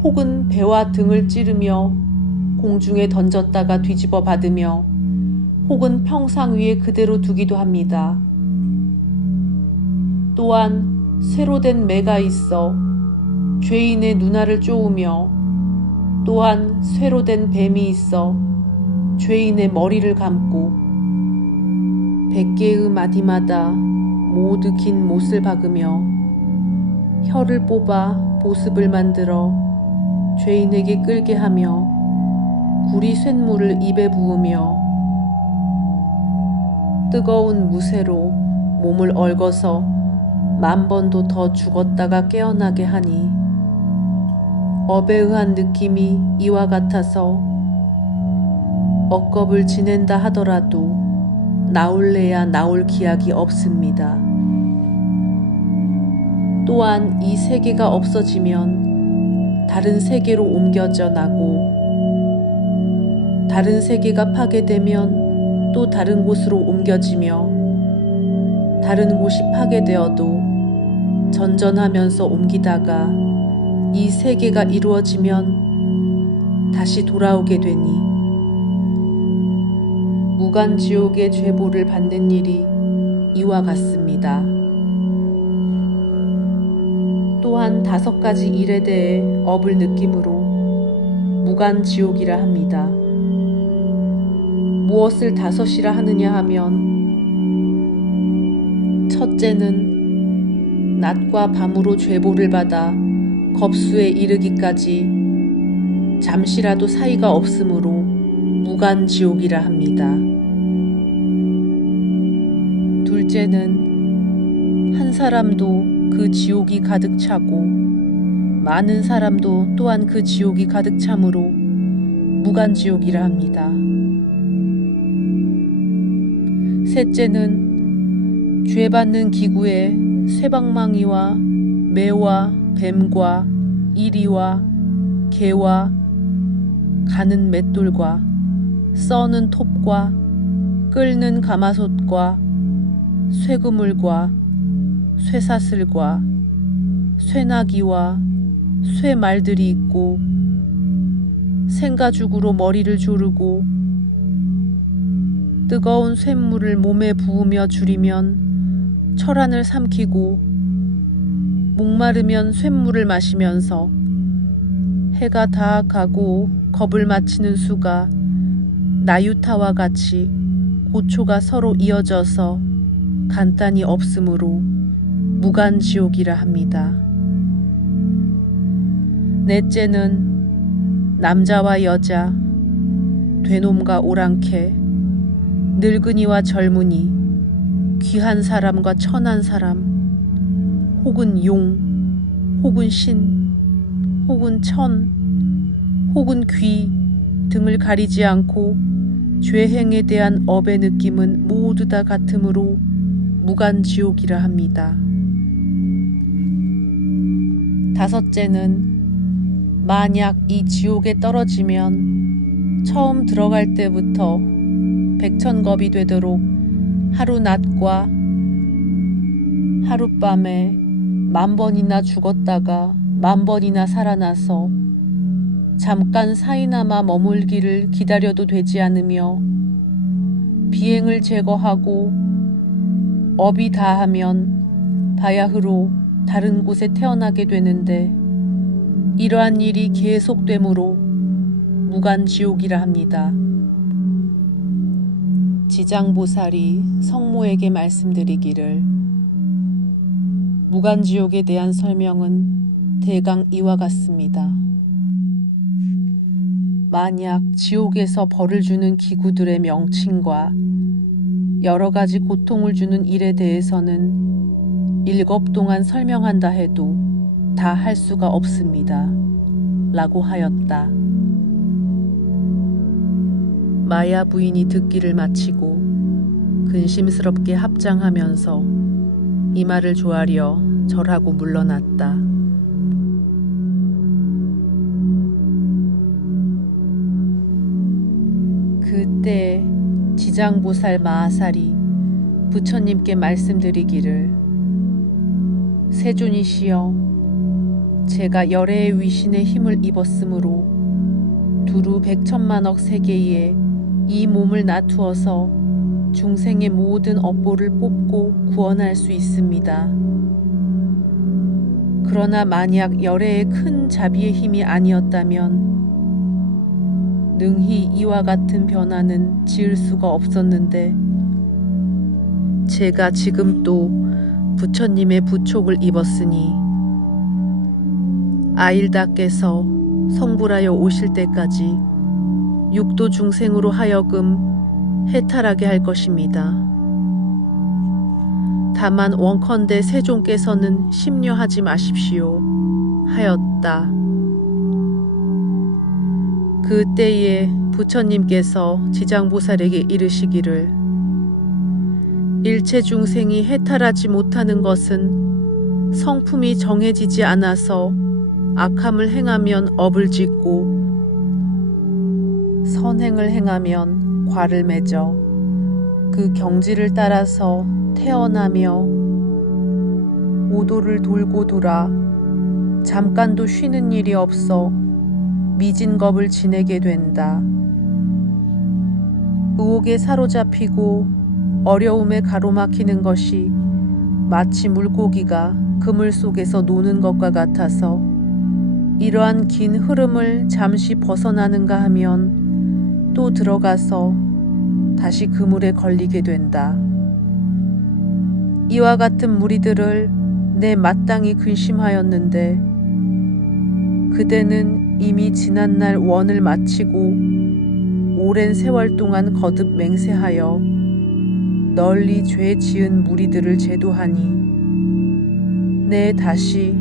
혹은 배와 등을 찌르며 공중에 던졌다가 뒤집어 받으며 혹은 평상 위에 그대로 두기도 합니다. 또한 새로 된 매가 있어 죄인의 눈알을 쪼으며 또한 새로 된 뱀이 있어 죄인의 머리를 감고 100개의 마디마다 모두 긴 못을 박으며 혀를 뽑아 보습을 만들어 죄인에게 끌게 하며 구리 쇳물을 입에 부으며 뜨거운 무쇠로 몸을 얽어서 10,000번도 더 죽었다가 깨어나게 하니 업에 의한 느낌이 이와 같아서 억겁을 지낸다 하더라도 나올래야 나올 기약이 없습니다. 또한 이 세계가 없어지면 다른 세계로 옮겨져 나고 다른 세계가 파괴되면 또 다른 곳으로 옮겨지며 다른 곳이 파괴되어도 전전하면서 옮기다가 이 세계가 이루어지면 다시 돌아오게 되니 무간지옥의 죄보를 받는 일이 이와 같습니다. 또한 5가지 일에 대해 업을 느낌으로 무간지옥이라 합니다. 무엇을 5이라 하느냐 하면, 첫째는 낮과 밤으로 죄보를 받아 겁수에 이르기까지 잠시라도 사이가 없으므로 무간지옥이라 합니다. 둘째는 한 사람도 그 지옥이 가득 차고 많은 사람도 또한 그 지옥이 가득 차므로 무간지옥이라 합니다. 셋째는 죄받는 기구에 쇠방망이와 매와 뱀과 이리와 개와 가는 맷돌과 써는 톱과 끓는 가마솥과 쇠그물과 쇠사슬과 쇠나기와 쇠말들이 있고 생가죽으로 머리를 조르고 뜨거운 쇳물을 몸에 부으며 줄이면 철안을 삼키고 목마르면 쇳물을 마시면서 해가 다 가고 겁을 마치는 수가 나유타와 같이 고초가 서로 이어져서 간단히 없으므로 무간지옥이라 합니다. 넷째는 남자와 여자, 되놈과 오랑캐, 늙은이와 젊은이, 귀한 사람과 천한 사람, 혹은 용, 혹은 신, 혹은 천, 혹은 귀 등을 가리지 않고 죄행에 대한 업의 느낌은 모두 다 같으므로 무간지옥이라 합니다. 5째는 만약 이 지옥에 떨어지면 처음 들어갈 때부터 백천겁이 되도록 하루낮과 하룻밤에 10,000번이나 죽었다가 10,000번이나 살아나서 잠깐 사이나마 머물기를 기다려도 되지 않으며 비행을 제거하고 업이 다하면 바야흐로 다른 곳에 태어나게 되는데 이러한 일이 계속되므로 무간지옥이라 합니다. 지장보살이 성모에게 말씀드리기를 무간지옥에 대한 설명은 대강 이와 같습니다. 만약 지옥에서 벌을 주는 기구들의 명칭과 여러 가지 고통을 주는 일에 대해서는 7 동안 설명한다 해도 다 할 수가 없습니다. 라고 하였다. 마야 부인이 듣기를 마치고 근심스럽게 합장하면서 이 말을 조아려 절하고 물러났다. 그때 지장보살 마하살이 부처님께 말씀드리기를 세존이시여, 제가 열애의 위신의 힘을 입었으므로 두루 100천만억 세계에 이 몸을 나투어서 중생의 모든 업보를 뽑고 구원할 수 있습니다. 그러나 만약 열애의 큰 자비의 힘이 아니었다면 능히 이와 같은 변화는 지을 수가 없었는데 제가 지금 또 부처님의 부촉을 입었으니 아일다께서 성불하여 오실 때까지 육도 중생으로 하여금 해탈하게 할 것입니다. 다만 원컨대 세존께서는 심려하지 마십시오 하였다. 그때에 부처님께서 지장보살에게 이르시기를 일체 중생이 해탈하지 못하는 것은 성품이 정해지지 않아서 악함을 행하면 업을 짓고 선행을 행하면 과를 맺어 그 경지를 따라서 태어나며 오도를 돌고 돌아 잠깐도 쉬는 일이 없어 미진겁을 지내게 된다. 의혹에 사로잡히고 어려움에 가로막히는 것이 마치 물고기가 그물 속에서 노는 것과 같아서 이러한 긴 흐름을 잠시 벗어나는가 하면 또 들어가서 다시 그물에 걸리게 된다. 이와 같은 무리들을 내 마땅히 근심하였는데 그대는 이미 지난날 원을 마치고 오랜 세월 동안 거듭 맹세하여 널리 죄 지은 무리들을 제도하니 내 다시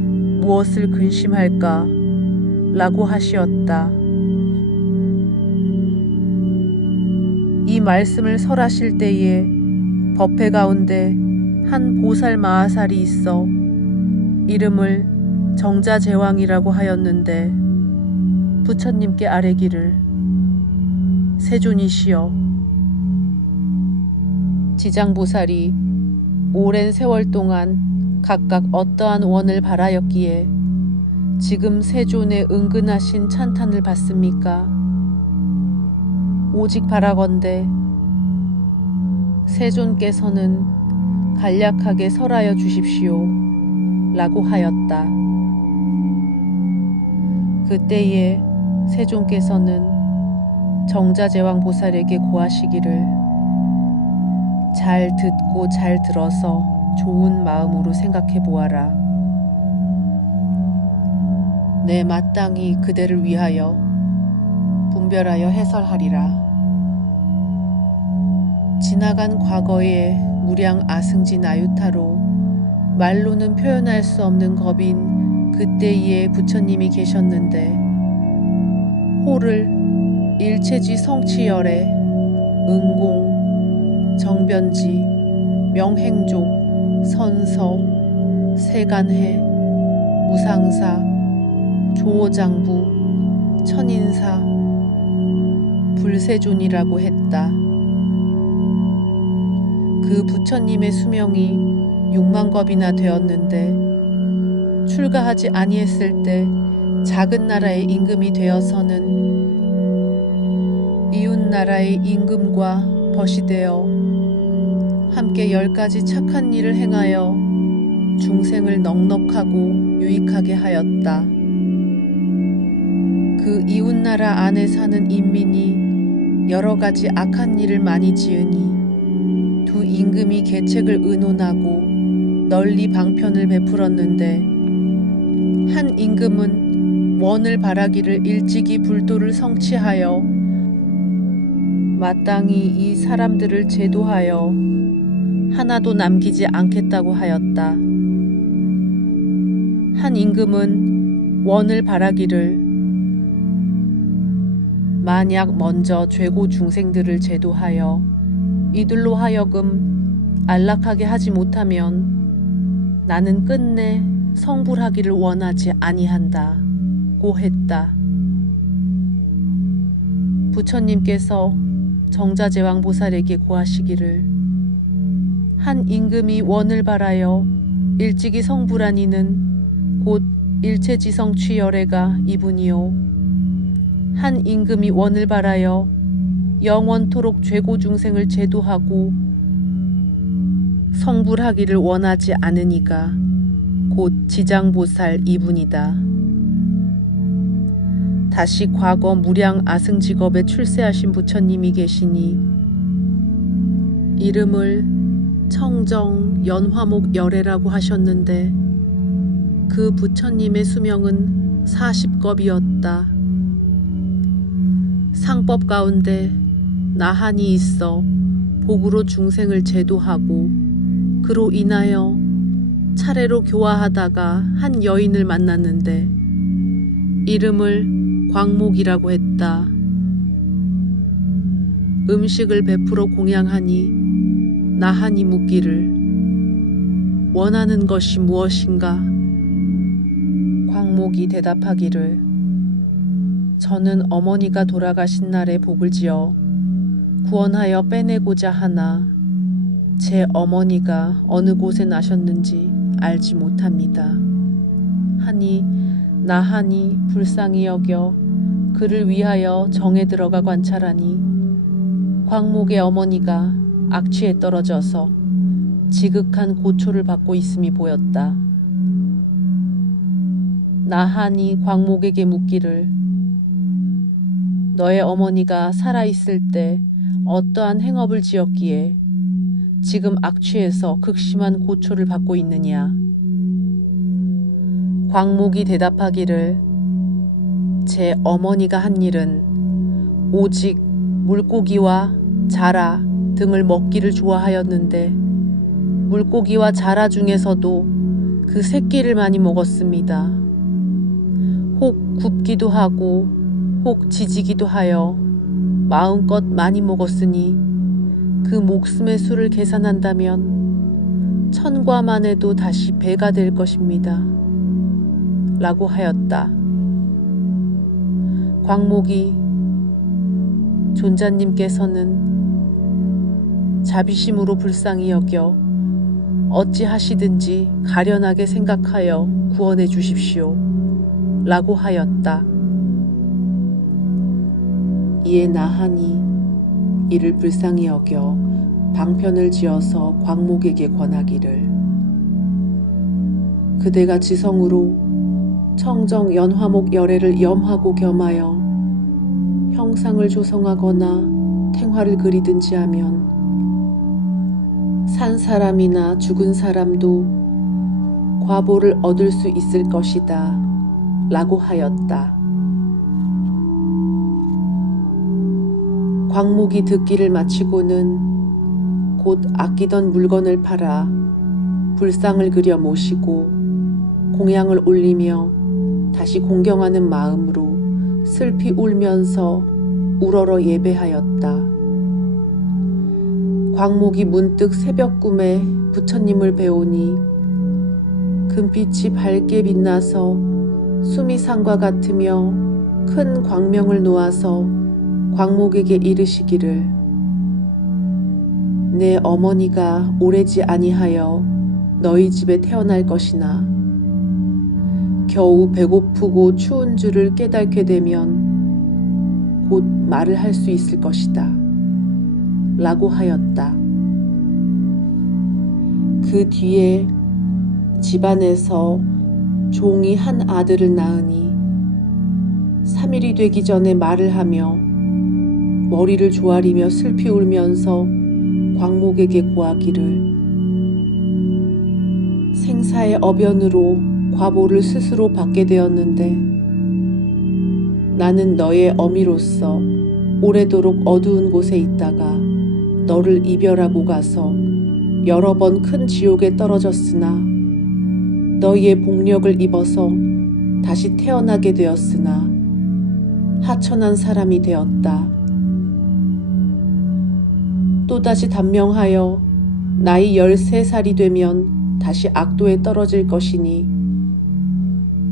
무엇을 근심할까 라고 하시었다. 이 말씀을 설하실 때에 법회 가운데 한 보살 마하살이 있어 이름을 정자제왕이라고 하였는데 부처님께 아뢰기를 세존이시여, 지장보살이 오랜 세월 동안 각각 어떠한 원을 바라였기에 지금 세존의 은근하신 찬탄을 받습니까? 오직 바라건대 세존께서는 간략하게 설하여 주십시오 라고 하였다. 그때에 세존께서는 정자제왕 보살에게 고하시기를 잘 듣고 잘 들어서 좋은 마음으로 생각해 보아라. 내 마땅히 그대를 위하여 분별하여 해설하리라. 지나간 과거의 무량 아승진 아유타로 말로는 표현할 수 없는 겁인 그때의 부처님이 계셨는데 호를 일체지 성취열에 응공, 정변지, 명행족, 선서, 세간해, 무상사, 조오장부, 천인사, 불세존이라고 했다. 그 부처님의 수명이 6만 겁이나 되었는데 출가하지 아니했을 때 작은 나라의 임금이 되어서는 이웃 나라의 임금과 벗이 되어 함께 10가지 착한 일을 행하여 중생을 넉넉하고 유익하게 하였다. 그 이웃 나라 안에 사는 인민이 여러 가지 악한 일을 많이 지으니 두 임금이 계책을 의논하고 널리 방편을 베풀었는데 한 임금은 원을 바라기를 일찍이 불도를 성취하여 마땅히 이 사람들을 제도하여 하나도 남기지 않겠다고 하였다. 한 임금은 원을 바라기를 만약 먼저 죄고 중생들을 제도하여 이들로 하여금 안락하게 하지 못하면 나는 끝내 성불하기를 원하지 아니한다고 했다. 부처님께서 정자제왕 보살에게 고하시기를 한 임금이 원을 바라여 일찍이 성불한 이는 곧 일체지성취열애가 이분이요 한 임금이 원을 바라여 영원토록 죄고 중생을 제도하고 성불하기를 원하지 않으니가 곧 지장보살 이분이다. 다시 과거 무량 아승직업에 출세하신 부처님이 계시니 이름을 청정 연화목 열애라고 하셨는데 그 부처님의 수명은 40겁이었다. 상법 가운데 나한이 있어 복으로 중생을 제도하고 그로 인하여 차례로 교화하다가 한 여인을 만났는데 이름을 광목이라고 했다. 음식을 베풀어 공양하니 나한이 묻기를 원하는 것이 무엇인가? 광목이 대답하기를 저는 어머니가 돌아가신 날에 복을 지어 구원하여 빼내고자 하나 제 어머니가 어느 곳에 나셨는지 알지 못합니다. 하니 나하니 불쌍히 여겨 그를 위하여 정에 들어가 관찰하니 광목의 어머니가 악취에 떨어져서 지극한 고초를 받고 있음이 보였다. 나하니 광목에게 묻기를 너의 어머니가 살아있을 때 어떠한 행업을 지었기에 지금 악취에서 극심한 고초를 받고 있느냐. 광목이 대답하기를 제 어머니가 한 일은 오직 물고기와 자라 등을 먹기를 좋아하였는데 물고기와 자라 중에서도 그 새끼를 많이 먹었습니다. 혹 굽기도 하고 혹 지지기도 하여 마음껏 많이 먹었으니 그 목숨의 수를 계산한다면 천과 만에도 다시 배가 될 것입니다. 라고 하였다. 광목이 존자님께서는 자비심으로 불쌍히 여겨 어찌하시든지 가련하게 생각하여 구원해 주십시오. 라고 하였다. 이에 나하니 이를 불쌍히 여겨 방편을 지어서 광목에게 권하기를 그대가 지성으로 청정 연화목 열애를 염하고 겸하여 형상을 조성하거나 탱화를 그리든지 하면 산 사람이나 죽은 사람도 과보를 얻을 수 있을 것이다. 라고 하였다. 광목이 듣기를 마치고는 곧 아끼던 물건을 팔아 불상을 그려 모시고 공양을 올리며 다시 공경하는 마음으로 슬피 울면서 우러러 예배하였다. 광목이 문득 새벽 꿈에 부처님을 배우니 금빛이 밝게 빛나서 수미상과 같으며 큰 광명을 놓아서 광목에게 이르시기를 내 어머니가 오래지 아니하여 너희 집에 태어날 것이나 겨우 배고프고 추운 줄을 깨닫게 되면 곧 말을 할 수 있을 것이다. 라고 하였다. 그 뒤에 집안에서 종이 한 아들을 낳으니 3일이 되기 전에 말을 하며 머리를 조아리며 슬피 울면서 광목에게 고하기를 생사의 어변으로 과보를 스스로 받게 되었는데 나는 너의 어미로서 오래도록 어두운 곳에 있다가 너를 이별하고 가서 여러 번 큰 지옥에 떨어졌으나 너희의 복력을 입어서 다시 태어나게 되었으나 하천한 사람이 되었다. 또다시 단명하여 나이 13살이 되면 다시 악도에 떨어질 것이니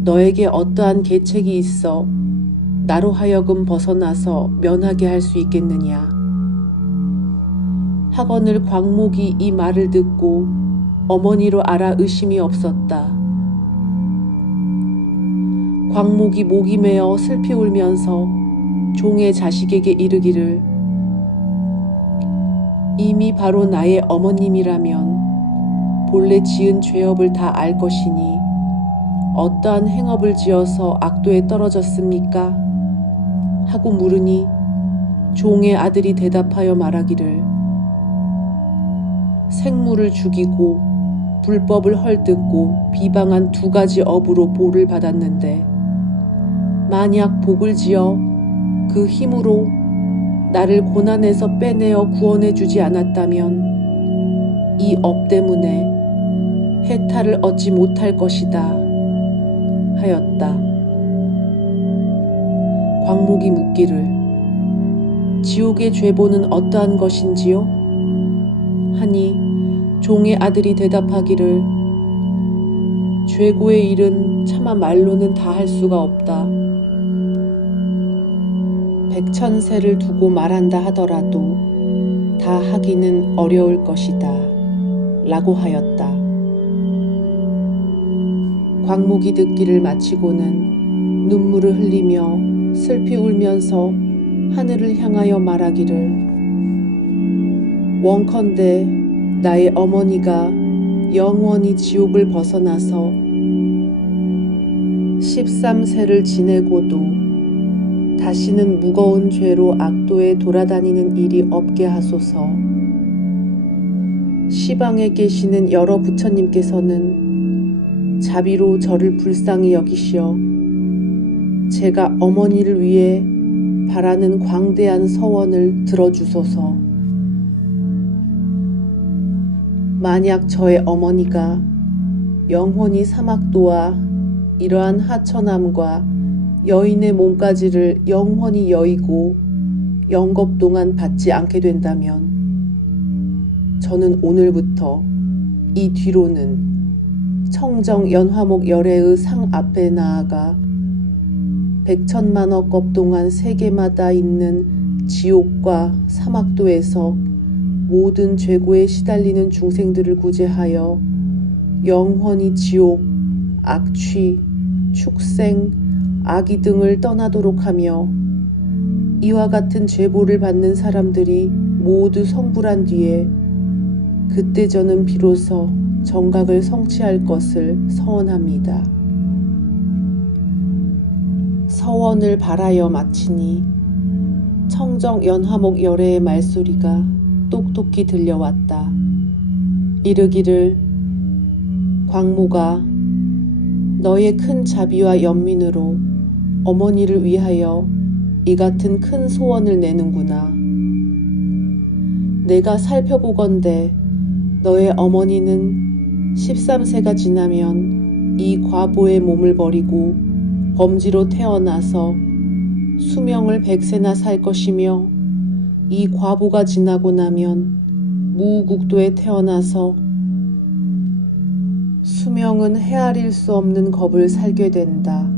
너에게 어떠한 계책이 있어 나로 하여금 벗어나서 면하게 할 수 있겠느냐. 하거늘 광목이 이 말을 듣고 어머니로 알아 의심이 없었다. 광목이 목이 메어 슬피 울면서 종의 자식에게 이르기를 이미 바로 나의 어머님이라면 본래 지은 죄업을 다 알 것이니 어떠한 행업을 지어서 악도에 떨어졌습니까? 하고 물으니 종의 아들이 대답하여 말하기를 생물을 죽이고 불법을 헐뜯고 비방한 2가지 업으로 보를 받았는데 만약 복을 지어 그 힘으로 나를 고난에서 빼내어 구원해 주지 않았다면 이 업 때문에 해탈을 얻지 못할 것이다 하였다. 광목이 묻기를 지옥의 죄보는 어떠한 것인지요? 하니 종의 아들이 대답하기를 죄고의 일은 차마 말로는 다 할 수가 없다. 백천세를 두고 말한다 하더라도 다 하기는 어려울 것이다. 라고 하였다. 광목이 듣기를 마치고는 눈물을 흘리며 슬피 울면서 하늘을 향하여 말하기를 원컨대 나의 어머니가 영원히 지옥을 벗어나서 13세를 지내고도 다시는 무거운 죄로 악도에 돌아다니는 일이 없게 하소서. 시방에 계시는 여러 부처님께서는 자비로 저를 불쌍히 여기시어 제가 어머니를 위해 바라는 광대한 서원을 들어주소서. 만약 저의 어머니가 영원히 사막도와 이러한 하천함과 여인의 몸까지를 영원히 여의고 영겁 동안 받지 않게 된다면 저는 오늘부터 이 뒤로는 청정 연화목 열애의 상 앞에 나아가 백천만억 겁 동안 세계마다 있는 지옥과 사막도에서 모든 죄고에 시달리는 중생들을 구제하여 영원히 지옥, 악취, 축생, 악이 등을 떠나도록 하며 이와 같은 제보를 받는 사람들이 모두 성불한 뒤에 그때 저는 비로소 정각을 성취할 것을 서원합니다. 서원을 바라여 마치니 청정 연화목 열애의 말소리가 똑똑히 들려왔다. 이르기를 광모가 너의 큰 자비와 연민으로 어머니를 위하여 이 같은 큰 소원을 내는구나. 내가 살펴보건대 너의 어머니는 13세가 지나면 이 과보의 몸을 버리고 범지로 태어나서 수명을 100세나 살 것이며 이 과보가 지나고 나면 무국도에 태어나서 수명은 헤아릴 수 없는 겁을 살게 된다.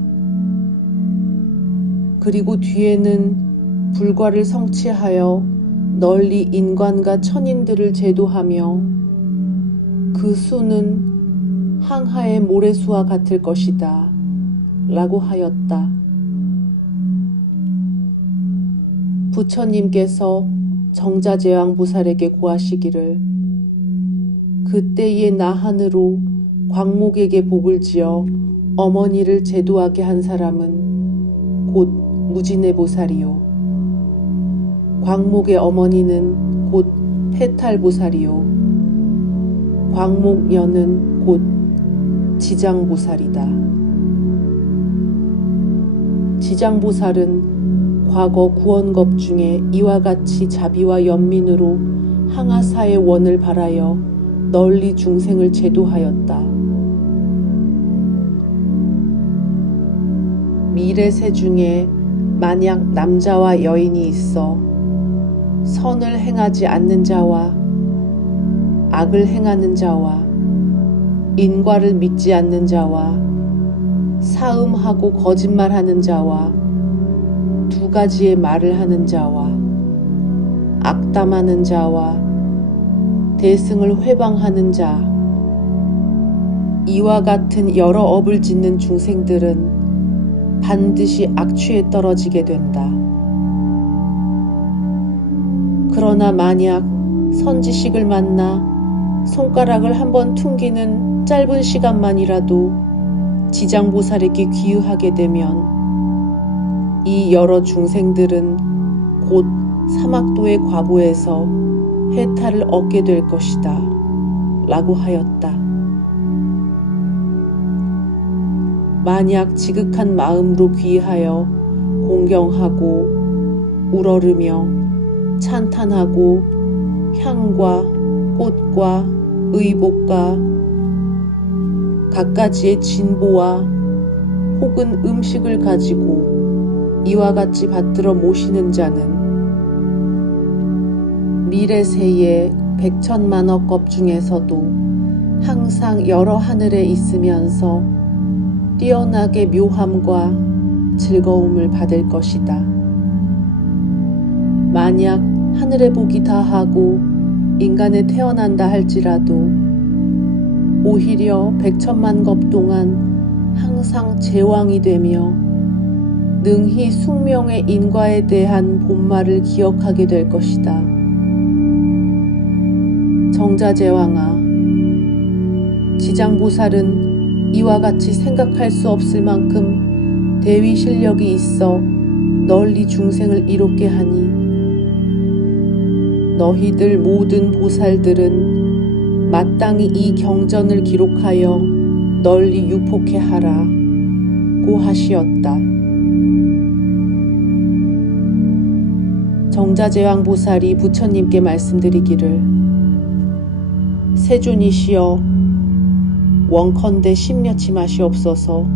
그리고 뒤에는 불과를 성취하여 널리 인관과 천인들을 제도하며 그 수는 항하의 모래수와 같을 것이다 라고 하였다. 부처님께서 정자제왕보살에게 고하시기를 그때의 나한으로 광목에게 복을 지어 어머니를 제도하게 한 사람은 곧 무진해보살이요. 광목의 어머니는 곧 해탈보살이요. 광목녀는 곧 지장보살이다. 지장보살은 과거 구원겁 중에 이와 같이 자비와 연민으로 항아사의 원을 바라여 널리 중생을 제도하였다. 미래세 중에 만약 남자와 여인이 있어 선을 행하지 않는 자와 악을 행하는 자와 인과를 믿지 않는 자와 사음하고 거짓말하는 자와 두 가지의 말을 하는 자와 악담하는 자와 대승을 회방하는 자 이와 같은 여러 업을 짓는 중생들은 반드시 악취에 떨어지게 된다. 그러나 만약 선지식을 만나 손가락을 한번 퉁기는 짧은 시간만이라도 지장보살에게 귀의하게 되면 이 여러 중생들은 곧 사막도의 과보에서 해탈을 얻게 될 것이다 라고 하였다. 만약 지극한 마음으로 귀의하여 공경하고 우러르며 찬탄하고 향과 꽃과 의복과 갖가지의 진보와 혹은 음식을 가지고 이와 같이 받들어 모시는 자는 미래세의 백천만억 겁 중에서도 항상 여러 하늘에 있으면서 뛰어나게 묘함과 즐거움을 받을 것이다. 만약 하늘의 복이 다하고 인간에 태어난다 할지라도 오히려 백천만 겁 동안 항상 제왕이 되며 능히 숙명의 인과에 대한 본말을 기억하게 될 것이다. 정자제왕아, 지장보살은 이와 같이 생각할 수 없을 만큼 대위 실력이 있어 널리 중생을 이롭게 하니 너희들 모든 보살들은 마땅히 이 경전을 기록하여 널리 유폭해 하라고 하시었다. 정자제왕 보살이 부처님께 말씀드리기를 세존이시여 원컨대 심려치 마시옵소서.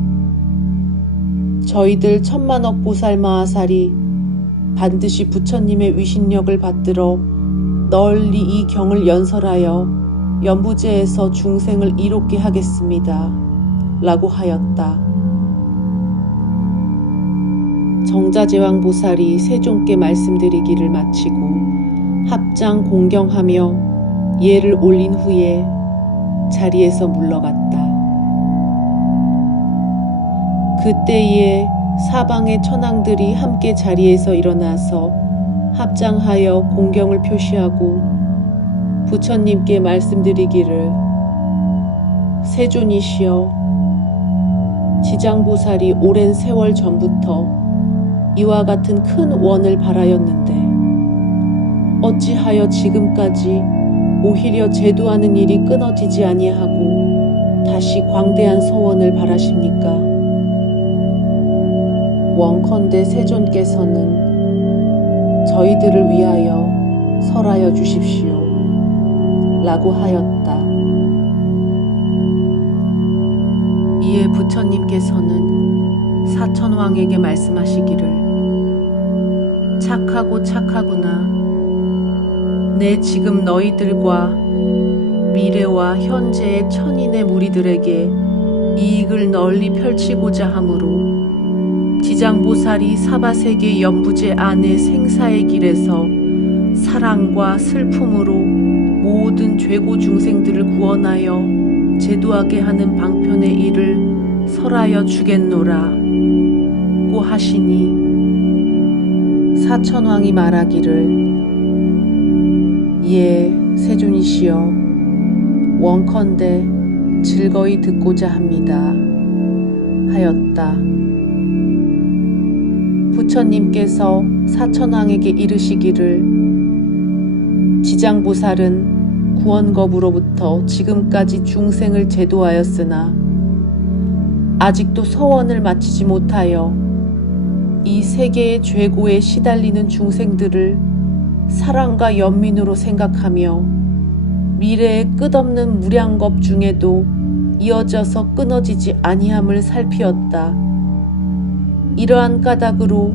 저희들 천만억 보살 마하살이 반드시 부처님의 위신력을 받들어 널리 이 경을 연설하여 연부제에서 중생을 이롭게 하겠습니다. 라고 하였다. 정자제왕 보살이 세존께 말씀드리기를 마치고 합장 공경하며 예를 올린 후에 자리에서 물러갔다. 그때에 사방의 천황들이 함께 자리에서 일어나서 합장하여 공경을 표시하고 부처님께 말씀드리기를 세존이시여 지장보살이 오랜 세월 전부터 이와 같은 큰 원을 바라였는데 어찌하여 지금까지 오히려 제도하는 일이 끊어지지 아니하고 다시 광대한 소원을 바라십니까? 원컨대 세존께서는 저희들을 위하여 설하여 주십시오. 라고 하였다. 이에 부처님께서는 사천왕에게 말씀하시기를 착하고 착하구나. 내 지금 너희들과 미래와 현재의 천인의 무리들에게 이익을 널리 펼치고자 하므로 지장보살이 사바세계 연부제 안의 생사의 길에서 사랑과 슬픔으로 모든 죄고 중생들을 구원하여 제도하게 하는 방편의 일을 설하여 주겠노라 고 하시니 사천왕이 말하기를 예, 세존이시여 원컨대 즐거이 듣고자 합니다 하였다. 부처님께서 사천왕에게 이르시기를 지장보살은 구원겁으로부터 지금까지 중생을 제도하였으나 아직도 서원을 마치지 못하여 이 세계의 죄고에 시달리는 중생들을 사랑과 연민으로 생각하며 미래의 끝없는 무량겁 중에도 이어져서 끊어지지 아니함을 살피었다. 이러한 까닭으로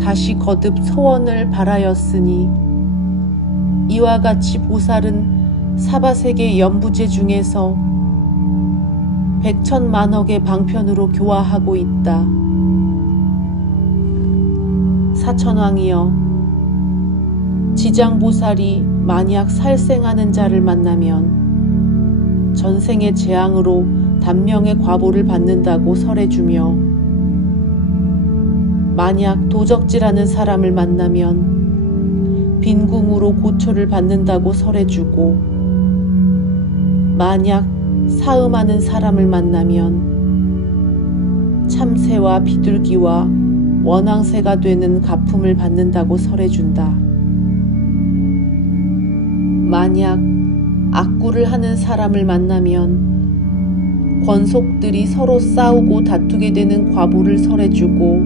다시 거듭 소원을 바라였으니 이와 같이 보살은 사바세계 연부제 중에서 백천만억의 방편으로 교화하고 있다. 사천왕이여, 지장보살이 만약 살생하는 자를 만나면 전생의 재앙으로 단명의 과보를 받는다고 설해주며 만약 도적질하는 사람을 만나면 빈궁으로 고초를 받는다고 설해주고 만약 사음하는 사람을 만나면 참새와 비둘기와 원앙새가 되는 가품을 받는다고 설해준다. 만약 악구를 하는 사람을 만나면 권속들이 서로 싸우고 다투게 되는 과보를 설해주고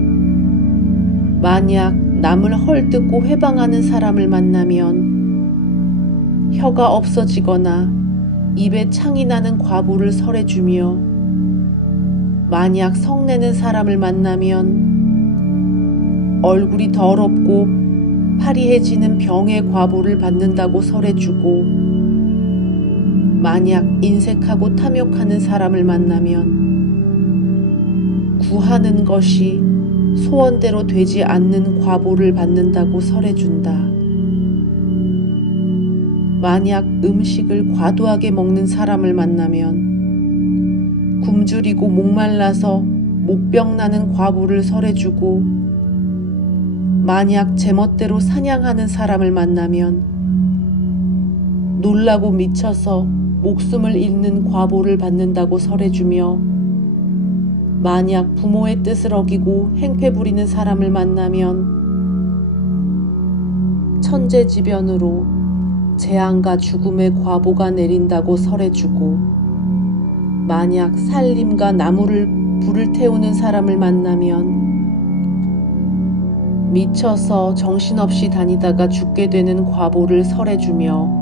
만약 남을 헐뜯고 회방하는 사람을 만나면 혀가 없어지거나 입에 창이 나는 과보를 설해주며 만약 성내는 사람을 만나면 얼굴이 더럽고 파리해지는 병의 과보를 받는다고 설해주고 만약 인색하고 탐욕하는 사람을 만나면 구하는 것이 소원대로 되지 않는 과보를 받는다고 설해준다. 만약 음식을 과도하게 먹는 사람을 만나면 굶주리고 목말라서 목병 나는 과부를 설해주고 만약 제멋대로 사냥하는 사람을 만나면 놀라고 미쳐서 목숨을 잃는 과보를 받는다고 설해주며 만약 부모의 뜻을 어기고 행패 부리는 사람을 만나면 천재지변으로 재앙과 죽음의 과보가 내린다고 설해주고 만약 살림과 나무를 불을 태우는 사람을 만나면 미쳐서 정신없이 다니다가 죽게 되는 과보를 설해주며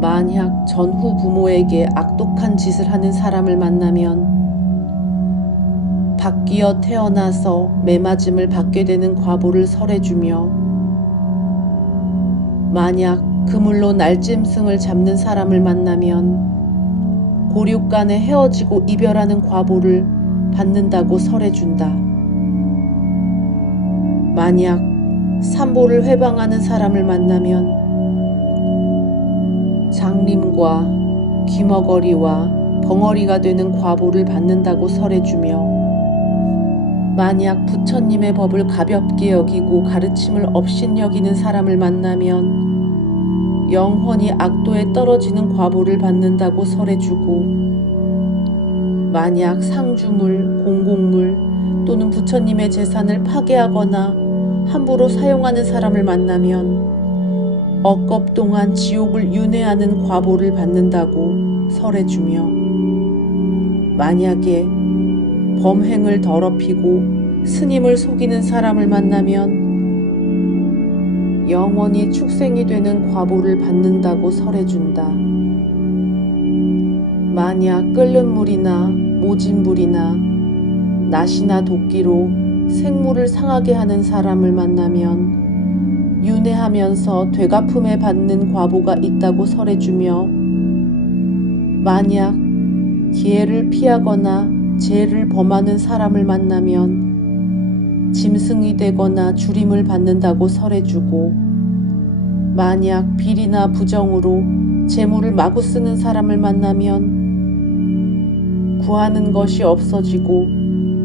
만약 전후 부모에게 악독한 짓을 하는 사람을 만나면 바뀌어 태어나서 매맞음을 받게 되는 과보를 설해주며 만약 그물로 날짐승을 잡는 사람을 만나면 고륙간에 헤어지고 이별하는 과보를 받는다고 설해준다. 만약 산보를 회방하는 사람을 만나면 장림과 귀머거리와 벙어리가 되는 과보를 받는다고 설해주며 만약 부처님의 법을 가볍게 여기고 가르침을 업신여기는 사람을 만나면 영원히 악도에 떨어지는 과보를 받는다고 설해주고 만약 상주물, 공공물 또는 부처님의 재산을 파괴하거나 함부로 사용하는 사람을 만나면 억겁 동안 지옥을 윤회하는 과보를 받는다고 설해주며 만약에 범행을 더럽히고 스님을 속이는 사람을 만나면 영원히 축생이 되는 과보를 받는다고 설해준다. 만약 끓는 물이나 모진불이나 낫이나 도끼로 생물을 상하게 하는 사람을 만나면 윤회하면서 되갚음에 받는 과보가 있다고 설해주며 만약 기회를 피하거나 죄를 범하는 사람을 만나면 짐승이 되거나 주림을 받는다고 설해주고 만약 비리나 부정으로 재물을 마구 쓰는 사람을 만나면 구하는 것이 없어지고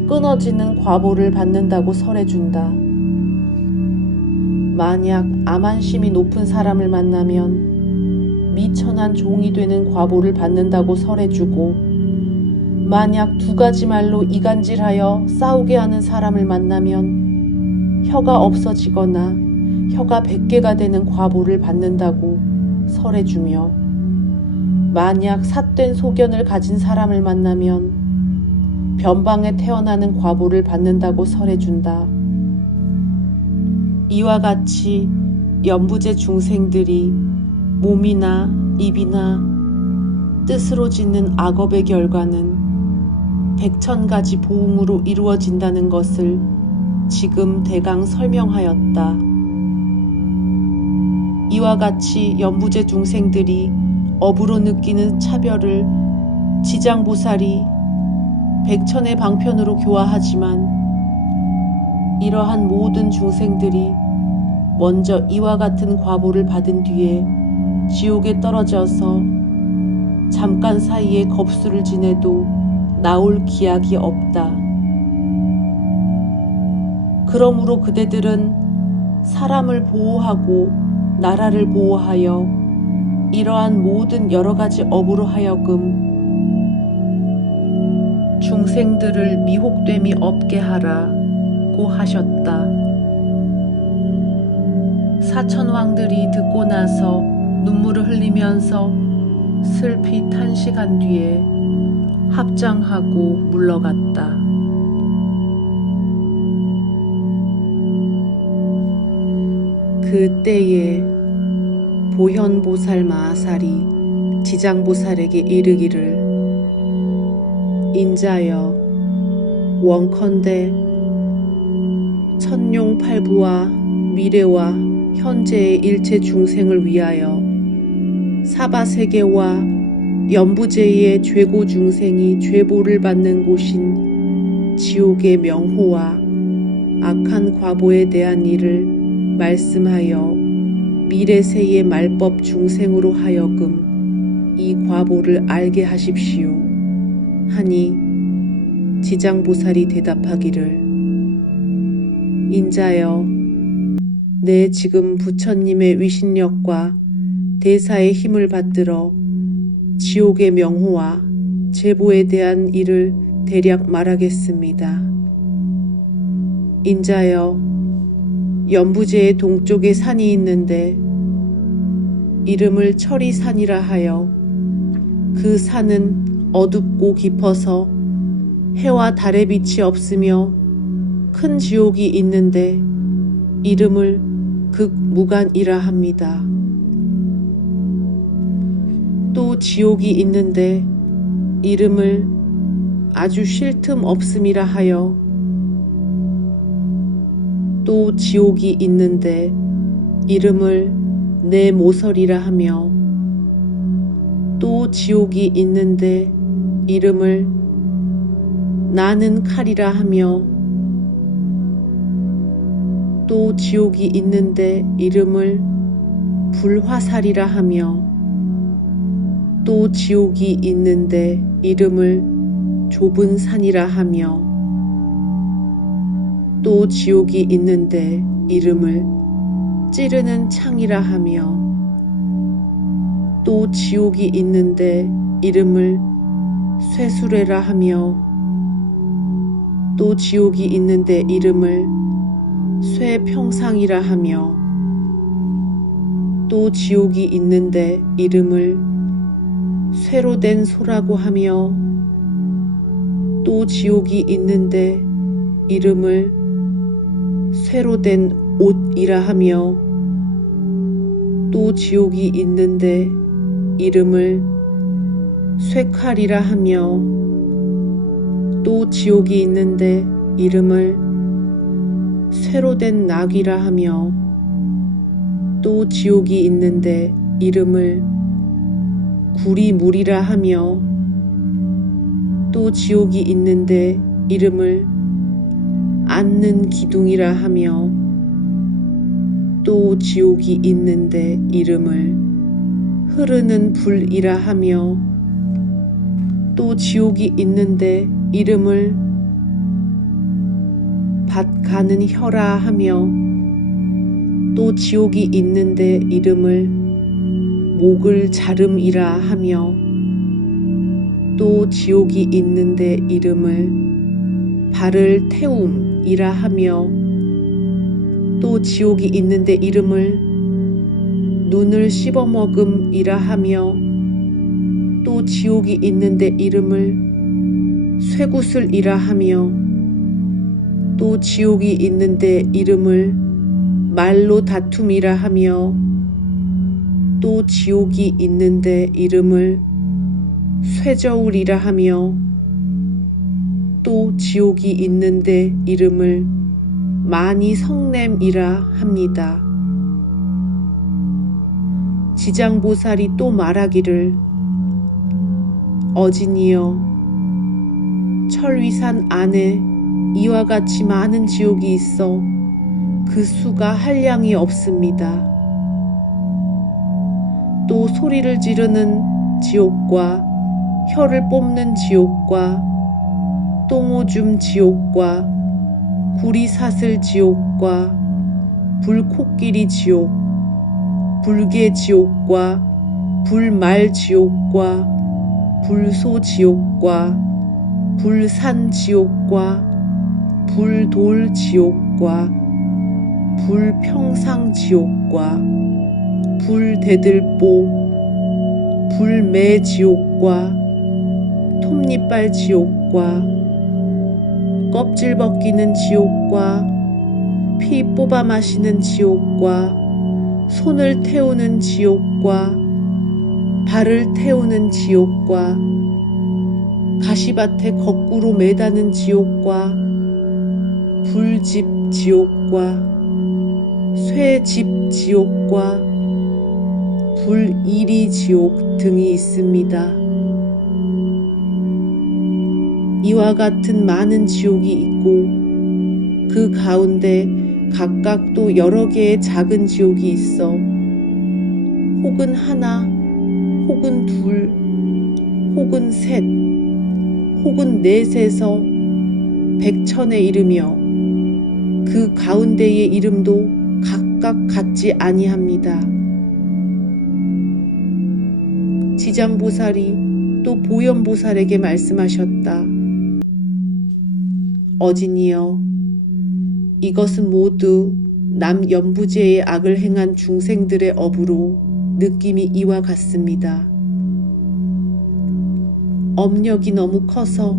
끊어지는 과보를 받는다고 설해준다. 만약 암한심이 높은 사람을 만나면 미천한 종이 되는 과보를 받는다고 설해주고 만약 두 가지 말로 이간질하여 싸우게 하는 사람을 만나면 혀가 없어지거나 혀가 100개가 되는 과보를 받는다고 설해주며 만약 삿된 소견을 가진 사람을 만나면 변방에 태어나는 과보를 받는다고 설해준다. 이와 같이 연부제 중생들이 몸이나 입이나 뜻으로 짓는 악업의 결과는 100,000가지 보응으로 이루어진다는 것을 지금 대강 설명하였다. 이와 같이 연부제 중생들이 업으로 느끼는 차별을 지장보살이 100천의 방편으로 교화하지만 이러한 모든 중생들이 먼저 이와 같은 과보를 받은 뒤에 지옥에 떨어져서 잠깐 사이에 겁수를 지내도 나올 기약이 없다. 그러므로 그대들은 사람을 보호하고 나라를 보호하여 이러한 모든 여러 가지 업으로 하여금 중생들을 미혹됨이 없게 하라고 하셨다. 사천왕들이 듣고 나서 눈물을 흘리면서 슬피 탄식한 뒤에 합장하고 물러갔다. 그때에 보현보살 마하살이 지장보살에게 이르기를 인자여 원컨대 천룡팔부와 미래와 현재의 일체 중생을 위하여 사바세계와 연부제의 죄고 중생이 죄보를 받는 곳인 지옥의 명호와 악한 과보에 대한 일을 말씀하여 미래세의 말법 중생으로 하여금 이 과보를 알게 하십시오 하니 지장보살이 대답하기를 인자여, 내 지금 부처님의 위신력과 대사의 힘을 받들어 지옥의 명호와 제보에 대한 일을 대략 말하겠습니다. 인자여, 연부제의 동쪽에 산이 있는데 이름을 철이산이라 하여 그 산은 어둡고 깊어서 해와 달의 빛이 없으며 큰 지옥이 있는데 이름을 극무간이라 합니다. 또 지옥이 있는데 이름을 아주 쉴 틈 없음이라 하여 또 지옥이 있는데 이름을 내 모설이라 하며 또 지옥이 있는데 이름을 나는 칼이라 하며 또 지옥이 있는데 이름을 불화살이라 하며 또 지옥이 있는데 이름을 좁은 산이라 하며 또 지옥이 있는데 이름을 찌르는 창이라 하며 또 지옥이 있는데 이름을 쇠수레라 하며 또 지옥이 있는데 이름을 쇠평상이라 하며 또 지옥이 있는데 이름을 쇠로 된 소라고 하며 또 지옥이 있는데 이름을 쇠로 된 옷이라 하며 또 지옥이 있는데 이름을 쇠칼이라 하며 또 지옥이 있는데 이름을 쇠로 된 낙이라 하며 또 지옥이 있는데 이름을 구리물이라 하며 또 지옥이 있는데 이름을 앉는 기둥이라 하며 또 지옥이 있는데 이름을 흐르는 불이라 하며 또 지옥이 있는데 이름을 밭 가는 혀라 하며 또 지옥이 있는데 이름을 목을 자름이라 하며 또 지옥이 있는데 이름을 발을 태움이라 하며 또 지옥이 있는데 이름을 눈을 씹어먹음이라 하며 또 지옥이 있는데 이름을 쇠구슬이라 하며 또 지옥이 있는데 이름을 말로 다툼이라 하며 또 지옥이 있는데 이름을 쇠저울이라 하며 또 지옥이 있는데 이름을 많이 성냄이라 합니다. 지장보살이 또 말하기를 어진이여, 철위산 안에 이와 같이 많은 지옥이 있어 그 수가 한량이 없습니다. 또 소리를 지르는 지옥과 혀를 뽑는 지옥과 똥오줌 지옥과 구리사슬 지옥과 불코끼리 지옥, 불개 지옥과 불말 지옥과 불소 지옥과 불산 지옥과 불돌 지옥과 불평상 지옥과 불대들보, 불매 지옥과 톱니빨 지옥과 껍질 벗기는 지옥과 피 뽑아 마시는 지옥과 손을 태우는 지옥과 발을 태우는 지옥과 가시밭에 거꾸로 매다는 지옥과 불집 지옥과 쇠집 지옥과 불이리 지옥 등이 있습니다. 이와 같은 많은 지옥이 있고 그 가운데 각각 또 여러 개의 작은 지옥이 있어 혹은 하나, 혹은 둘, 혹은 셋, 혹은 넷에서 백천에 이르며 그 가운데의 이름도 각각 같지 아니합니다. 지장보살이 또 보현보살에게 말씀하셨다. 어진이여, 이것은 모두 남연부제의 악을 행한 중생들의 업으로 느낌이 이와 같습니다. 업력이 너무 커서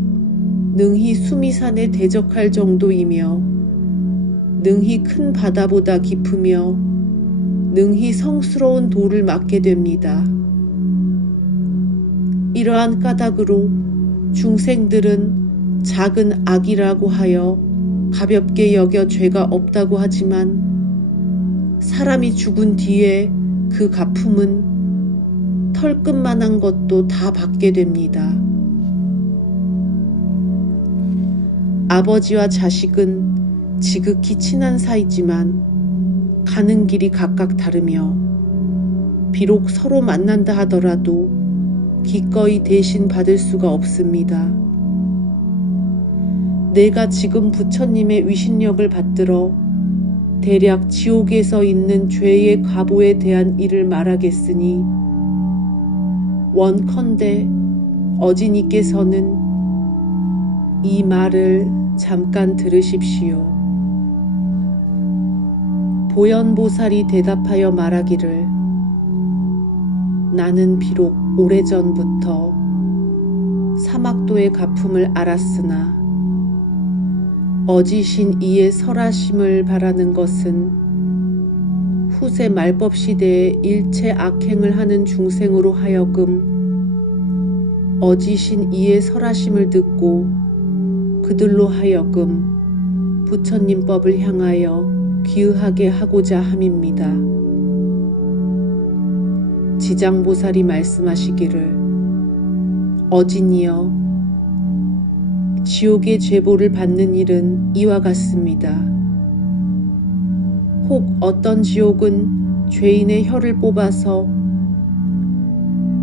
능히 수미산에 대적할 정도이며 능히 큰 바다보다 깊으며 능히 성스러운 돌을 맞게 됩니다. 이러한 까닭으로 중생들은 작은 악이라고 하여 가볍게 여겨 죄가 없다고 하지만 사람이 죽은 뒤에 그 갚음은 털끝만한 것도 다 받게 됩니다. 아버지와 자식은 지극히 친한 사이지만 가는 길이 각각 다르며 비록 서로 만난다 하더라도 기꺼이 대신 받을 수가 없습니다. 내가 지금 부처님의 위신력을 받들어 대략 지옥에서 있는 죄의 과보에 대한 일을 말하겠으니 원컨대 어진이께서는 이 말을 잠깐 들으십시오. 보현보살이 대답하여 말하기를 나는 비록 오래전부터 사막도의 가품을 알았으나 어지신 이의 설하심을 바라는 것은 후세 말법 시대에 일체 악행을 하는 중생으로 하여금 어지신 이의 설하심을 듣고 그들로 하여금 부처님 법을 향하여 귀의하게 하고자 함입니다. 지장보살이 말씀하시기를 어진이여, 지옥의 죄보를 받는 일은 이와 같습니다. 혹 어떤 지옥은 죄인의 혀를 뽑아서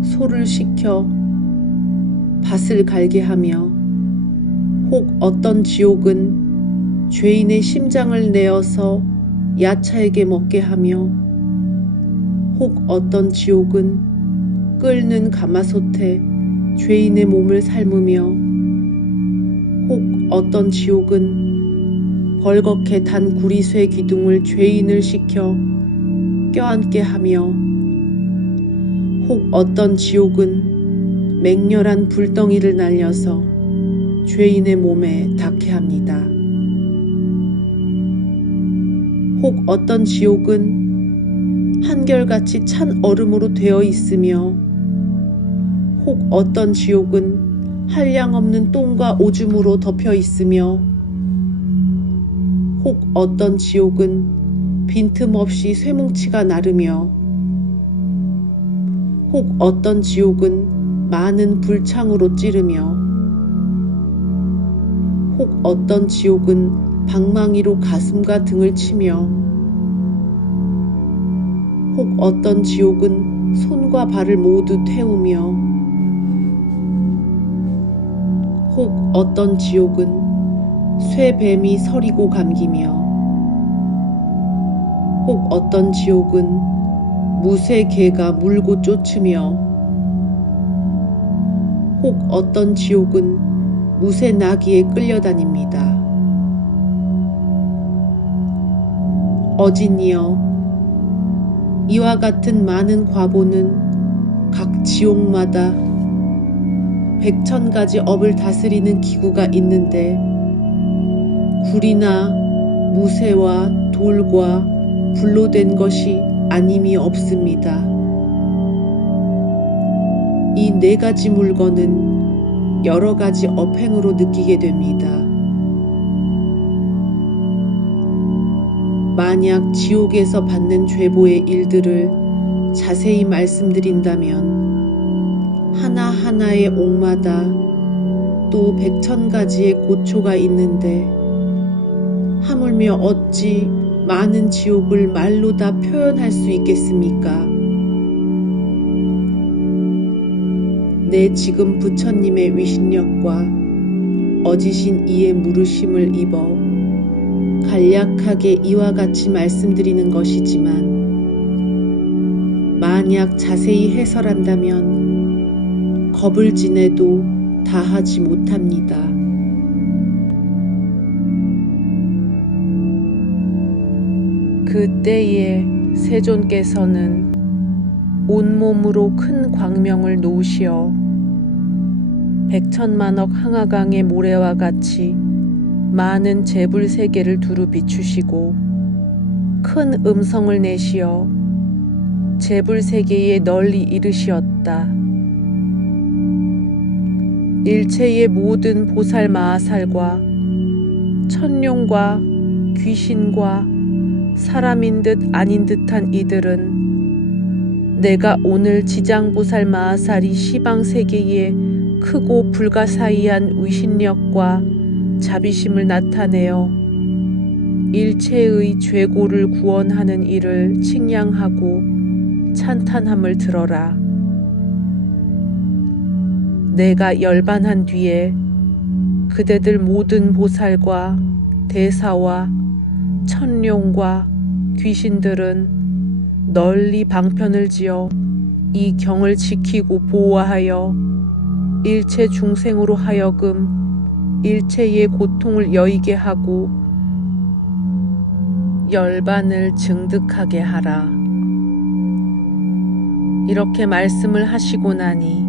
소를 식혀 밭을 갈게 하며 혹 어떤 지옥은 죄인의 심장을 내어서 야차에게 먹게 하며 혹 어떤 지옥은 끓는 가마솥에 죄인의 몸을 삶으며 혹 어떤 지옥은 벌겋게 단 구리쇠 기둥을 죄인을 시켜 껴안게 하며 혹 어떤 지옥은 맹렬한 불덩이를 날려서 죄인의 몸에 닿게 합니다. 혹 어떤 지옥은 한결같이 찬 얼음으로 되어 있으며 혹 어떤 지옥은 한량없는 똥과 오줌으로 덮여 있으며 혹 어떤 지옥은 빈틈없이 쇠뭉치가 나르며 혹 어떤 지옥은 많은 불창으로 찌르며 혹 어떤 지옥은 방망이로 가슴과 등을 치며 혹 어떤 지옥은 손과 발을 모두 태우며 혹 어떤 지옥은 쇠뱀이 서리고 감기며 혹 어떤 지옥은 무쇠 개가 물고 쫓으며 혹 어떤 지옥은 무쇠 나귀에 끌려다닙니다. 어진이여, 이와 같은 많은 과보는 각 지옥마다 100,000가지 업을 다스리는 기구가 있는데 굴이나 무쇠와 돌과 불로 된 것이 아님이 없습니다. 이 4가지 물건은 여러 가지 업행으로 느끼게 됩니다. 만약 지옥에서 받는 죄보의 일들을 자세히 말씀드린다면 하나하나의 옥마다 또 100,000가지의 고초가 있는데 하물며 어찌 많은 지옥을 말로 다 표현할 수 있겠습니까? 내 지금 부처님의 위신력과 어지신 이의 물으심을 입어 간략하게 이와 같이 말씀드리는 것이지만 만약 자세히 해설한다면 겁을 지내도 다 하지 못합니다. 그때에 세존께서는 온몸으로 큰 광명을 놓으시어 백천만억 항아강의 모래와 같이 많은 재불세계를 두루 비추시고 큰 음성을 내시어 재불세계에 널리 이르시었다. 일체의 모든 보살 마하살과 천룡과 귀신과 사람인 듯 아닌 듯한 이들은 내가 오늘 지장보살 마하살이 시방세계에 크고 불가사의한 위신력과 자비심을 나타내어 일체의 죄고를 구원하는 일을 칭양하고 찬탄함을 들어라. 내가 열반한 뒤에 그대들 모든 보살과 대사와 천룡과 귀신들은 널리 방편을 지어 이 경을 지키고 보호하여 일체 중생으로 하여금 일체의 고통을 여의게 하고 열반을 증득하게 하라. 이렇게 말씀을 하시고 나니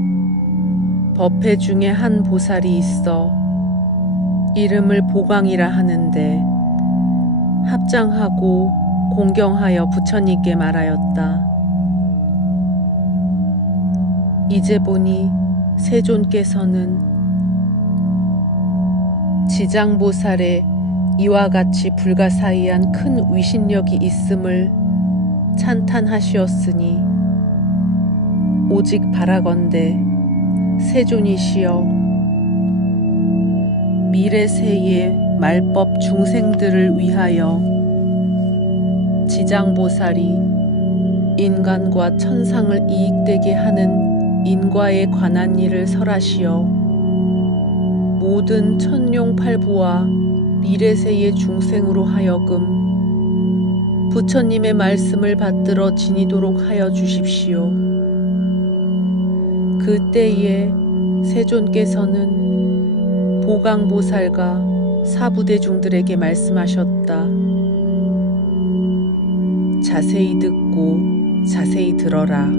법회 중에 한 보살이 있어 이름을 보광이라 하는데 합장하고 공경하여 부처님께 말하였다. 이제 보니 세존께서는 지장보살의 이와 같이 불가사의한 큰 위신력이 있음을 찬탄하시었으니 오직 바라건대 세존이시여 미래세의 말법 중생들을 위하여 지장보살이 인간과 천상을 이익되게 하는 인과에 관한 일을 설하시어 모든 천룡팔부와 미래세의 중생으로 하여금 부처님의 말씀을 받들어 지니도록 하여 주십시오. 그때에 세존께서는 보강보살과 사부대중들에게 말씀하셨다. 자세히 듣고 자세히 들어라.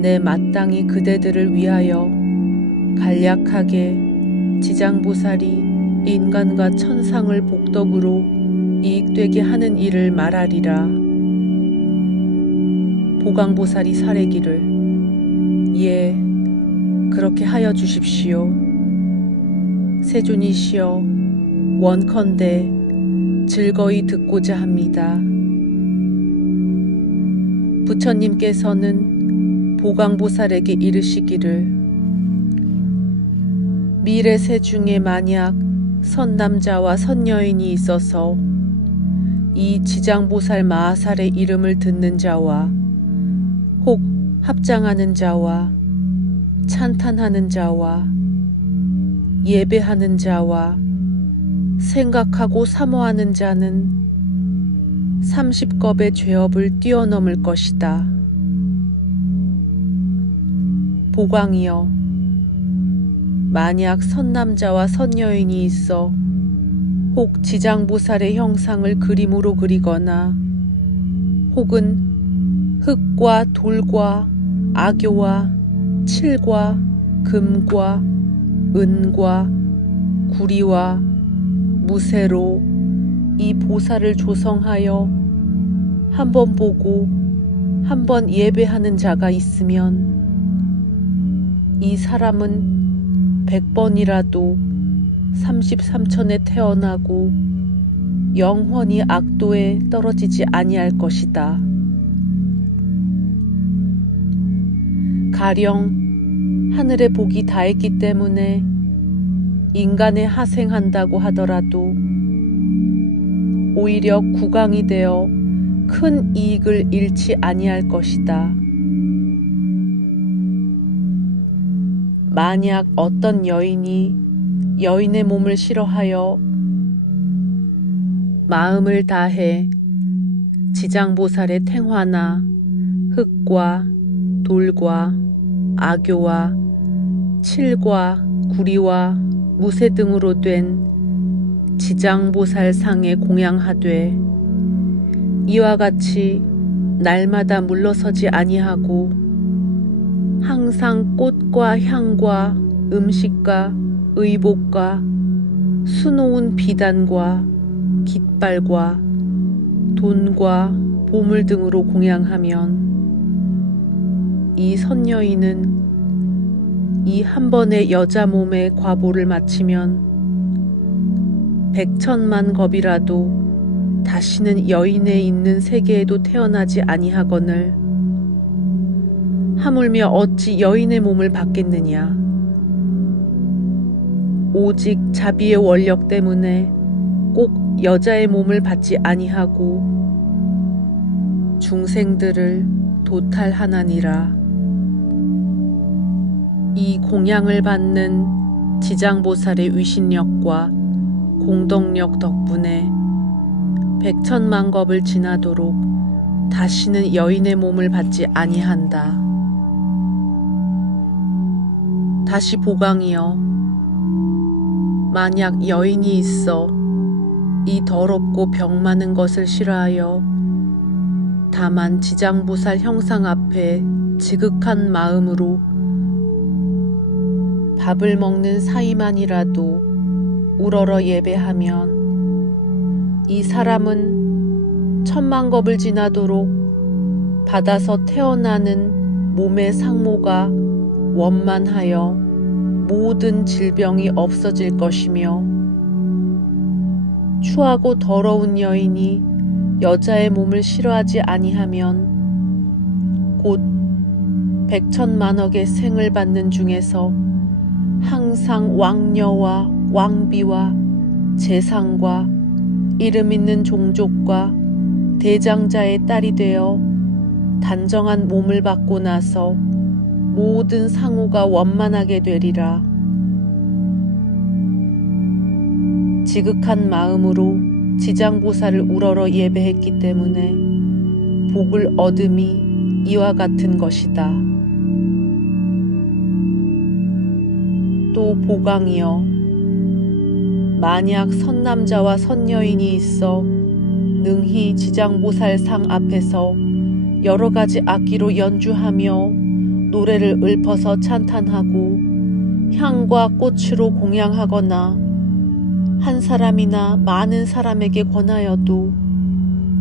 내 마땅히 그대들을 위하여 간략하게 지장보살이 인간과 천상을 복덕으로 이익되게 하는 일을 말하리라. 보강보살이 사례기를 예, 그렇게 하여 주십시오. 세존이시여 원컨대 즐거이 듣고자 합니다. 부처님께서는 보강보살에게 이르시기를 미래세 중에 만약 선남자와 선여인이 있어서 이 지장보살 마하살의 이름을 듣는 자와 혹 합장하는 자와 찬탄하는 자와 예배하는 자와 생각하고 사모하는 자는 30겁의 죄업을 뛰어넘을 것이다. 보광이여, 만약 선남자와 선여인이 있어 혹 지장보살의 형상을 그림으로 그리거나 혹은 흙과 돌과 악교와 칠과 금과 은과 구리와 무쇠로 이 보살을 조성하여 한 번 보고 한 번 예배하는 자가 있으면 이 사람은 100번이라도 33천에 태어나고 영원히 악도에 떨어지지 아니할 것이다. 가령 하늘의 복이 다했기 때문에 인간에 하생한다고 하더라도 오히려 구강이 되어 큰 이익을 잃지 아니할 것이다. 만약 어떤 여인이 여인의 몸을 싫어하여 마음을 다해 지장보살의 탱화나 흙과 돌과 악교와 칠과 구리와 무쇠 등으로 된 지장보살상에 공양하되 이와 같이 날마다 물러서지 아니하고 항상 꽃과 향과 음식과 의복과 수놓은 비단과 깃발과 돈과 보물 등으로 공양하면 이 선여인은 이 한 번의 여자 몸의 과보를 마치면 100,000만 겁이라도 다시는 여인의 있는 세계에도 태어나지 아니하거늘 하물며 어찌 여인의 몸을 받겠느냐. 오직 자비의 원력 때문에 꼭 여자의 몸을 받지 아니하고 중생들을 도탈하나니라. 이 공양을 받는 지장보살의 위신력과 공덕력 덕분에 100,000만 겁을 지나도록 다시는 여인의 몸을 받지 아니한다. 다시 보강이여, 만약 여인이 있어 이 더럽고 병 많은 것을 싫어하여 다만 지장보살 형상 앞에 지극한 마음으로 밥을 먹는 사이만이라도 우러러 예배하면 이 사람은 1,000만 겁을 지나도록 받아서 태어나는 몸의 상모가 원만하여 모든 질병이 없어질 것이며 추하고 더러운 여인이 여자의 몸을 싫어하지 아니하면 곧 100,000만억의 생을 받는 중에서 항상 왕녀와 왕비와 재상과 이름 있는 종족과 대장자의 딸이 되어 단정한 몸을 받고 나서 모든 상호가 원만하게 되리라. 지극한 마음으로 지장보살을 우러러 예배했기 때문에 복을 얻음이 이와 같은 것이다. 또 보강이여, 만약 선남자와 선여인이 있어 능히 지장보살 상 앞에서 여러 가지 악기로 연주하며 노래를 읊어서 찬탄하고 향과 꽃으로 공양하거나 한 사람이나 많은 사람에게 권하여도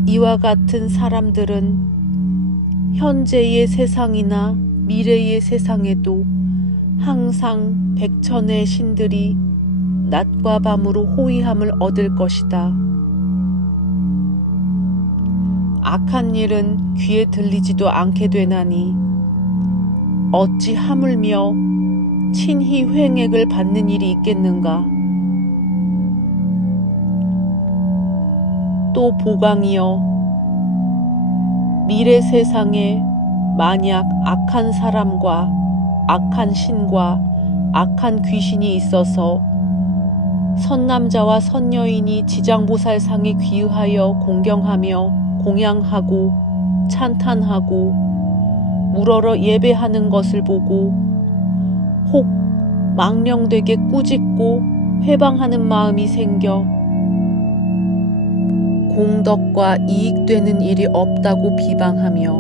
이와 같은 사람들은 현재의 세상이나 미래의 세상에도 항상 100,000의 신들이 낮과 밤으로 호위함을 얻을 것이다. 악한 일은 귀에 들리지도 않게 되나니 어찌 하물며 친히 횡액을 받는 일이 있겠는가. 또 보강이여, 미래 세상에 만약 악한 사람과 악한 신과 악한 귀신이 있어서 선남자와 선여인이 지장보살상에 귀의하여 공경하며 공양하고 찬탄하고 우러러 예배하는 것을 보고 혹 망령되게 꾸짖고 회방하는 마음이 생겨 공덕과 이익되는 일이 없다고 비방하며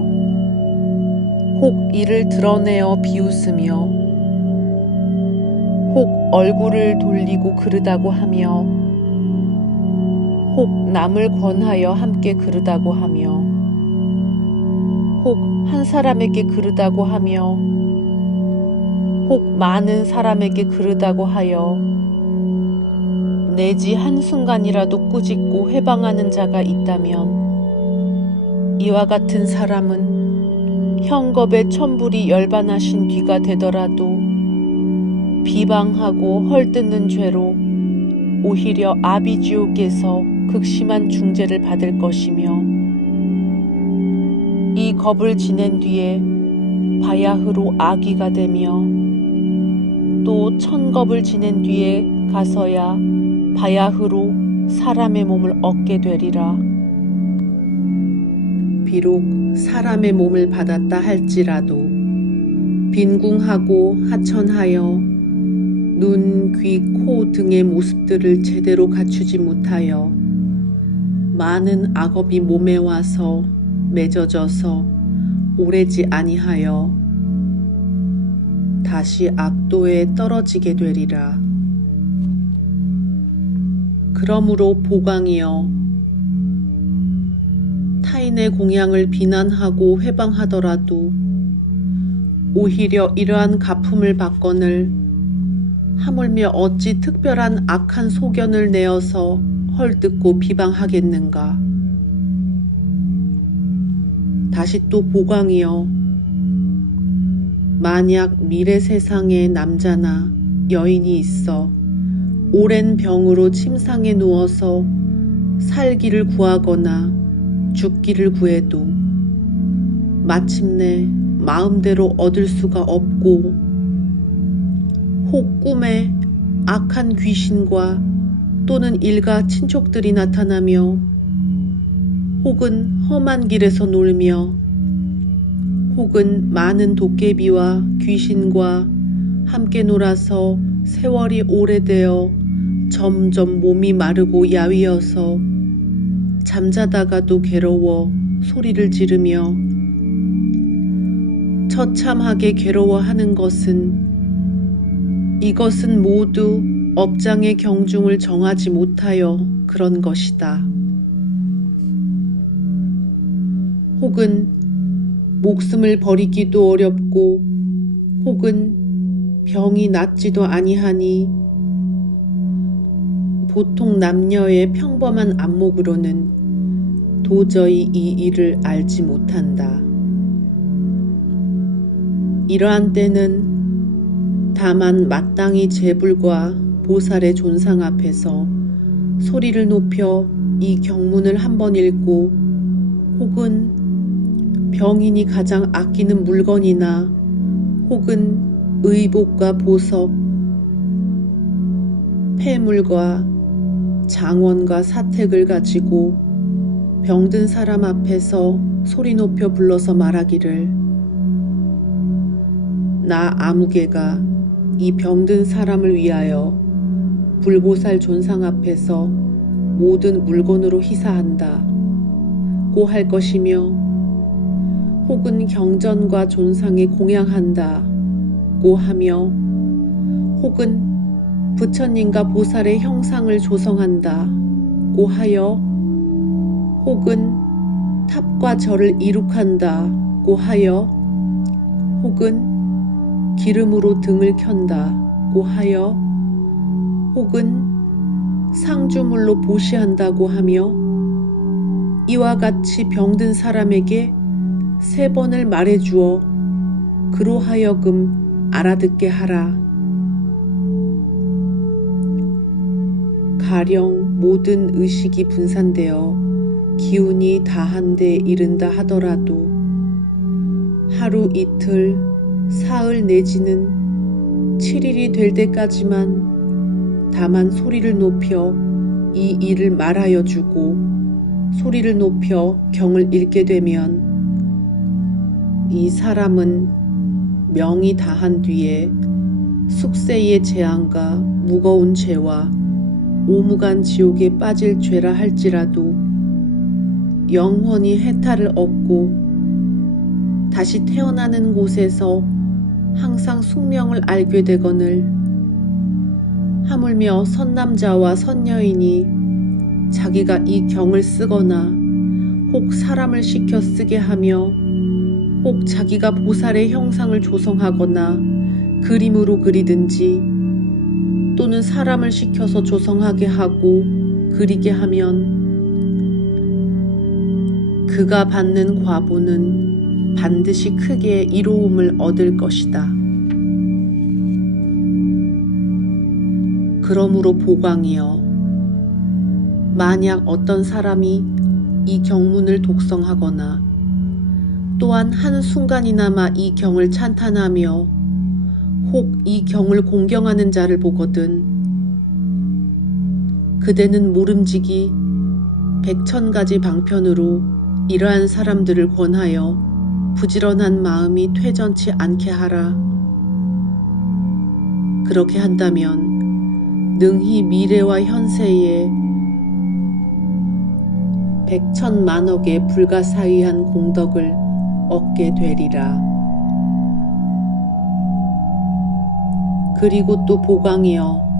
혹 이를 드러내어 비웃으며 혹 얼굴을 돌리고 그르다고 하며 혹 남을 권하여 함께 그르다고 하며 혹 한 사람에게 그르다고 하며 혹 많은 사람에게 그르다고 하여 내지 한순간이라도 꾸짖고 회방하는 자가 있다면 이와 같은 사람은 형겁의 천불이 열반하신 뒤가 되더라도 비방하고 헐뜯는 죄로 오히려 아비지옥에서 극심한 중죄를 받을 것이며 이 겁을 지낸 뒤에 바야흐로 아귀가 되며 또 1000겁을 지낸 뒤에 가서야 바야흐로 사람의 몸을 얻게 되리라. 비록 사람의 몸을 받았다 할지라도 빈궁하고 하천하여 눈, 귀, 코 등의 모습들을 제대로 갖추지 못하여 많은 악업이 몸에 와서 맺어져서 오래지 아니하여 다시 악도에 떨어지게 되리라. 그러므로 보강이여, 타인의 공양을 비난하고 회방하더라도 오히려 이러한 가품을 받거늘 하물며 어찌 특별한 악한 소견을 내어서 헐뜯고 비방하겠는가. 다시 또 보강이여, 만약 미래 세상에 남자나 여인이 있어 오랜 병으로 침상에 누워서 살기를 구하거나 죽기를 구해도 마침내 마음대로 얻을 수가 없고 혹 꿈에 악한 귀신과 또는 일가 친족들이 나타나며 혹은 험한 길에서 놀며 혹은 많은 도깨비와 귀신과 함께 놀아서 세월이 오래되어 점점 몸이 마르고 야위어서 잠자다가도 괴로워 소리를 지르며 처참하게 괴로워하는 것은 이것은 모두 업장의 경중을 정하지 못하여 그런 것이다. 혹은 목숨을 버리기도 어렵고 혹은 병이 낫지도 아니하니 보통 남녀의 평범한 안목으로는 도저히 이 일을 알지 못한다. 이러한 때는 다만 마땅히 제불과 보살의 존상 앞에서 소리를 높여 이 경문을 한번 읽고 혹은 병인이 가장 아끼는 물건이나 혹은 의복과 보석, 폐물과 장원과 사택을 가지고 병든 사람 앞에서 소리 높여 불러서 말하기를 나 아무개가 이 병든 사람을 위하여 불보살 존상 앞에서 모든 물건으로 희사한다 고 할 것이며 혹은 경전과 존상에 공양한다 고 하며 혹은 부처님과 보살의 형상을 조성한다 고 하여 혹은 탑과 절을 이룩한다 고 하여 혹은 기름으로 등을 켠다 고 하여 혹은 상주물로 보시한다고 하며 이와 같이 병든 사람에게 3번을 말해주어 그로 하여금 알아듣게 하라. 가령 모든 의식이 분산되어 기운이 다한 데 이른다 하더라도 하루 이틀, 사흘 내지는 7일이 될 때까지만 다만 소리를 높여 이 일을 말하여 주고 소리를 높여 경을 읽게 되면 이 사람은 명이 다한 뒤에 숙세의 재앙과 무거운 죄와 오무간 지옥에 빠질 죄라 할지라도 영원히 해탈을 얻고 다시 태어나는 곳에서 항상 숙명을 알게 되거늘 하물며 선남자와 선여인이 자기가 이 경을 쓰거나 혹 사람을 시켜 쓰게 하며 혹 자기가 보살의 형상을 조성하거나 그림으로 그리든지 또는 사람을 시켜서 조성하게 하고 그리게 하면 그가 받는 과보는 반드시 크게 이로움을 얻을 것이다. 그러므로 보광이여, 만약 어떤 사람이 이 경문을 독성하거나 또한 한순간이나마 이 경을 찬탄하며 혹 이 경을 공경하는 자를 보거든 그대는 모름지기 백천가지 방편으로 이러한 사람들을 권하여 부지런한 마음이 퇴전치 않게 하라. 그렇게 한다면 능히 미래와 현세에 백천만억의 불가사의한 공덕을 얻게 되리라. 그리고 또 보강이여,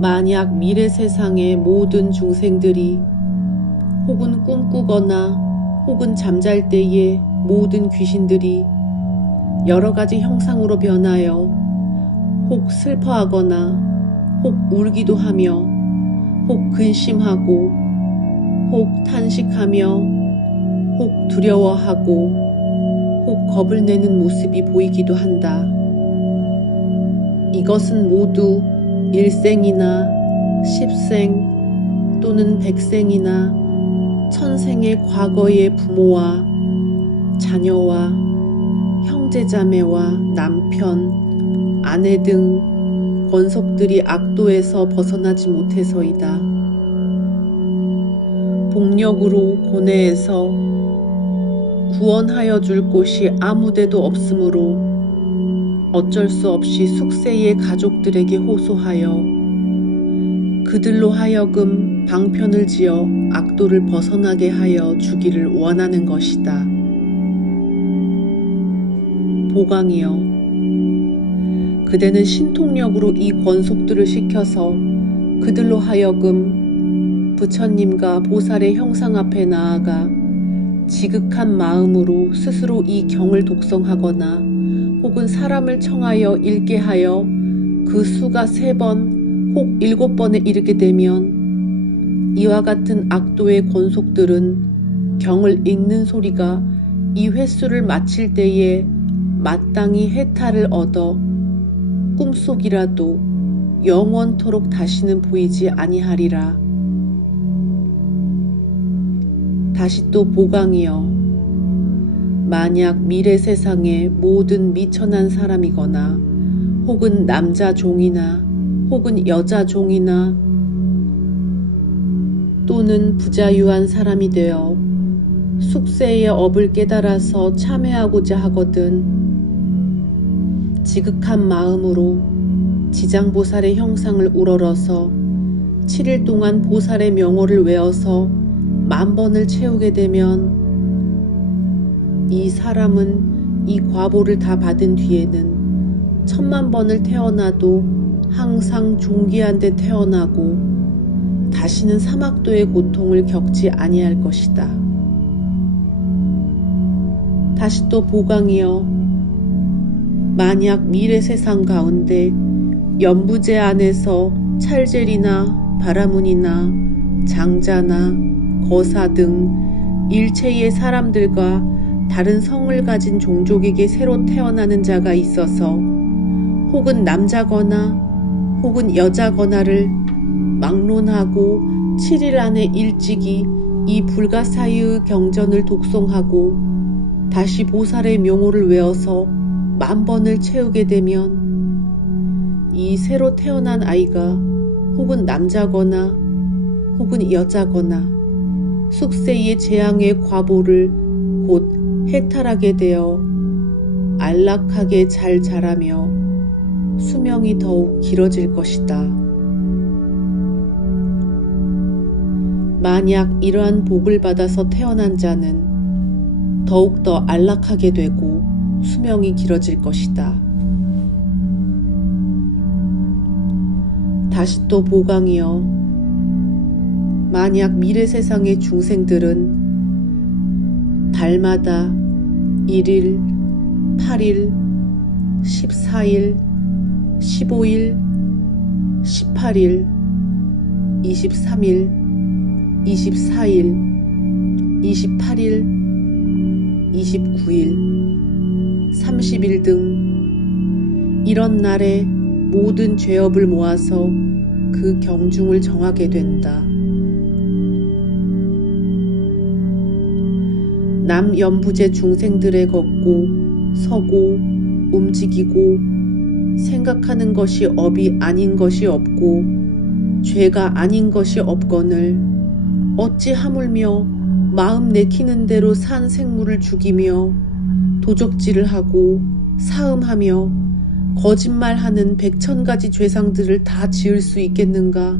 만약 미래 세상의 모든 중생들이 혹은 꿈꾸거나 혹은 잠잘 때에 모든 귀신들이 여러 가지 형상으로 변하여 혹 슬퍼하거나 혹 울기도 하며 혹 근심하고 혹 탄식하며 혹 두려워하고 혹 겁을 내는 모습이 보이기도 한다. 이것은 모두 일생이나 십생 또는 백생이나 천생의 과거의 부모와 자녀와 형제자매와 남편, 아내 등 권속들이 악도에서 벗어나지 못해서이다. 복력으로 고뇌에서 구원하여 줄 곳이 아무데도 없으므로 어쩔 수 없이 숙세의 가족들에게 호소하여 그들로 하여금 방편을 지어 악도를 벗어나게 하여 주기를 원하는 것이다. 보강이여, 그대는 신통력으로 이 권속들을 시켜서 그들로 하여금 부처님과 보살의 형상 앞에 나아가 지극한 마음으로 스스로 이 경을 독성하거나 혹은 사람을 청하여 읽게 하여 그 수가 3번 혹 7번에 이르게 되면 이와 같은 악도의 권속들은 경을 읽는 소리가 이 횟수를 마칠 때에 마땅히 해탈을 얻어 꿈속이라도 영원토록 다시는 보이지 아니하리라. 다시 또 보강이여, 만약 미래 세상의 모든 미천한 사람이거나 혹은 남자 종이나 혹은 여자 종이나 또는 부자유한 사람이 되어 숙세의 업을 깨달아서 참회하고자 하거든 지극한 마음으로 지장보살의 형상을 우러러서 7일 동안 보살의 명호를 외워서 10,000번을 채우게 되면 이 사람은 이 과보를 다 받은 뒤에는 10,000,000번을 태어나도 항상 존귀한 데 태어나고 다시는 사막도의 고통을 겪지 아니할 것이다. 다시 또 보강이여, 만약 미래 세상 가운데 연부제 안에서 찰젤이나 바라문이나 장자나 거사 등 일체의 사람들과 다른 성을 가진 종족에게 새로 태어나는 자가 있어서 혹은 남자거나 혹은 여자거나를 막론하고 7일 안에 일찍이 이 불가사의의 경전을 독송하고 다시 보살의 명호를 외워서 10,000번을 채우게 되면 이 새로 태어난 아이가 혹은 남자거나 혹은 여자거나 숙세의 재앙의 과보를 곧 해탈하게 되어 안락하게 잘 자라며 수명이 더욱 길어질 것이다. 만약 이러한 복을 받아서 태어난 자는 더욱더 안락하게 되고 수명이 길어질 것이다. 다시 또 보강이여, 만약 미래 세상의 중생들은 달마다 1일, 8일, 14일, 15일, 18일, 23일, 24일, 28일, 29일, 30일 등 이런 날에 모든 죄업을 모아서 그 경중을 정하게 된다. 남연부제 중생들의 걷고 서고 움직이고 생각하는 것이 업이 아닌 것이 없고 죄가 아닌 것이 없거늘 어찌 하물며 마음 내키는 대로 산 생물을 죽이며 도적질을 하고 사음하며 거짓말하는 100,000가지 죄상들을 다 지을 수 있겠는가?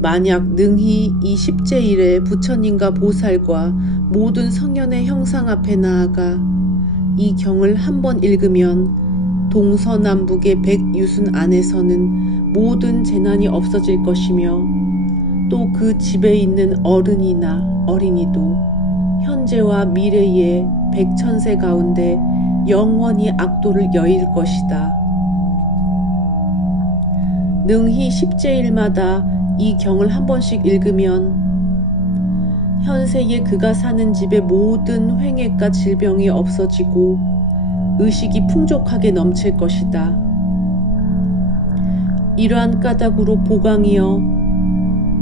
만약 능히 이 10제1에 부처님과 보살과 모든 성현의 형상 앞에 나아가 이 경을 한번 읽으면 동서남북의 100유순 안에서는 모든 재난이 없어질 것이며 또 그 집에 있는 어른이나 어린이도 현재와 미래의 100,000세 가운데 영원히 악도를 여일 것이다. 능히 10제1마다 이 경을 한 번씩 읽으면 현세에 그가 사는 집의 모든 횡액과 질병이 없어지고 의식이 풍족하게 넘칠 것이다. 이러한 까닭으로 보강이여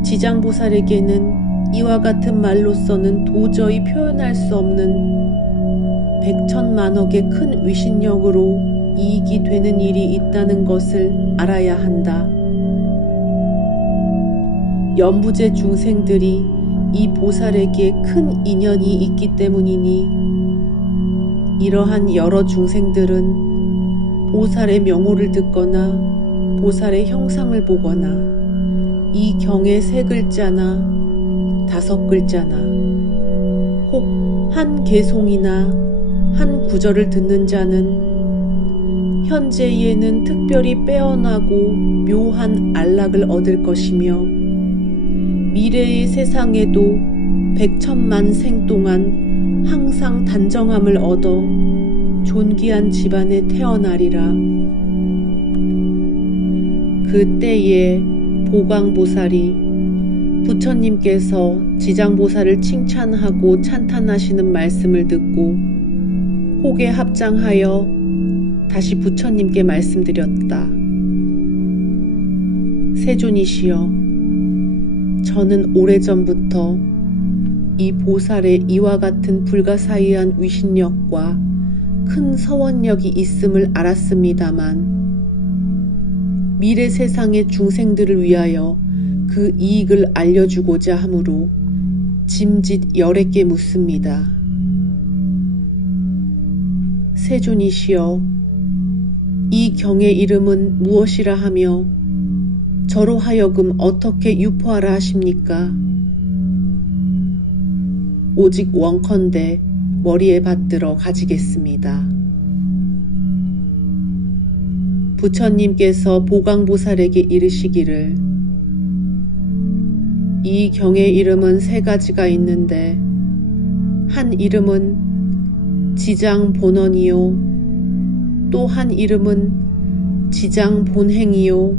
지장보살에게는 이와 같은 말로서는 도저히 표현할 수 없는 100,000만억의 큰 위신력으로 이익이 되는 일이 있다는 것을 알아야 한다. 연부제 중생들이 이 보살에게 큰 인연이 있기 때문이니 이러한 여러 중생들은 보살의 명호를 듣거나 보살의 형상을 보거나 이 경의 3글자나 5글자나 혹 한 개송이나 한 구절을 듣는 자는 현재에는 특별히 빼어나고 묘한 안락을 얻을 것이며 미래의 세상에도 100,000만 생 동안 항상 단정함을 얻어 존귀한 집안에 태어나리라. 그때에 보광보살이 부처님께서 지장보살을 칭찬하고 찬탄하시는 말씀을 듣고 혹에 합장하여 다시 부처님께 말씀드렸다. 세존이시여, 저는 오래전부터 이 보살의 이와 같은 불가사의한 위신력과 큰 서원력이 있음을 알았습니다만 미래 세상의 중생들을 위하여 그 이익을 알려주고자 하므로 짐짓 열애께 묻습니다. 세존이시여, 이 경의 이름은 무엇이라 하며 저로 하여금 어떻게 유포하라 하십니까? 오직 원컨대 머리에 받들어 가지겠습니다. 부처님께서 보광보살에게 이르시기를 이 경의 이름은 3가지가 있는데 한 이름은 지장본원이요 또 한 이름은 지장본행이요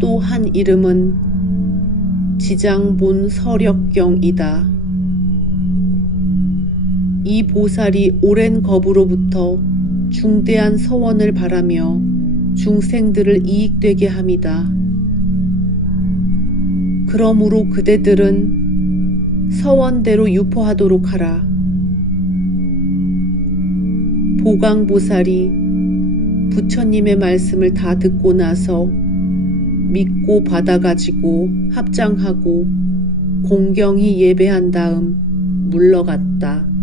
또 한 이름은 지장본서력경이다. 이 보살이 오랜 겁으로부터 중대한 서원을 바라며 중생들을 이익되게 함이다. 그러므로 그대들은 서원대로 유포하도록 하라. 보광보살이 부처님의 말씀을 다 듣고 나서 믿고 받아가지고 합장하고 공경히 예배한 다음 물러갔다.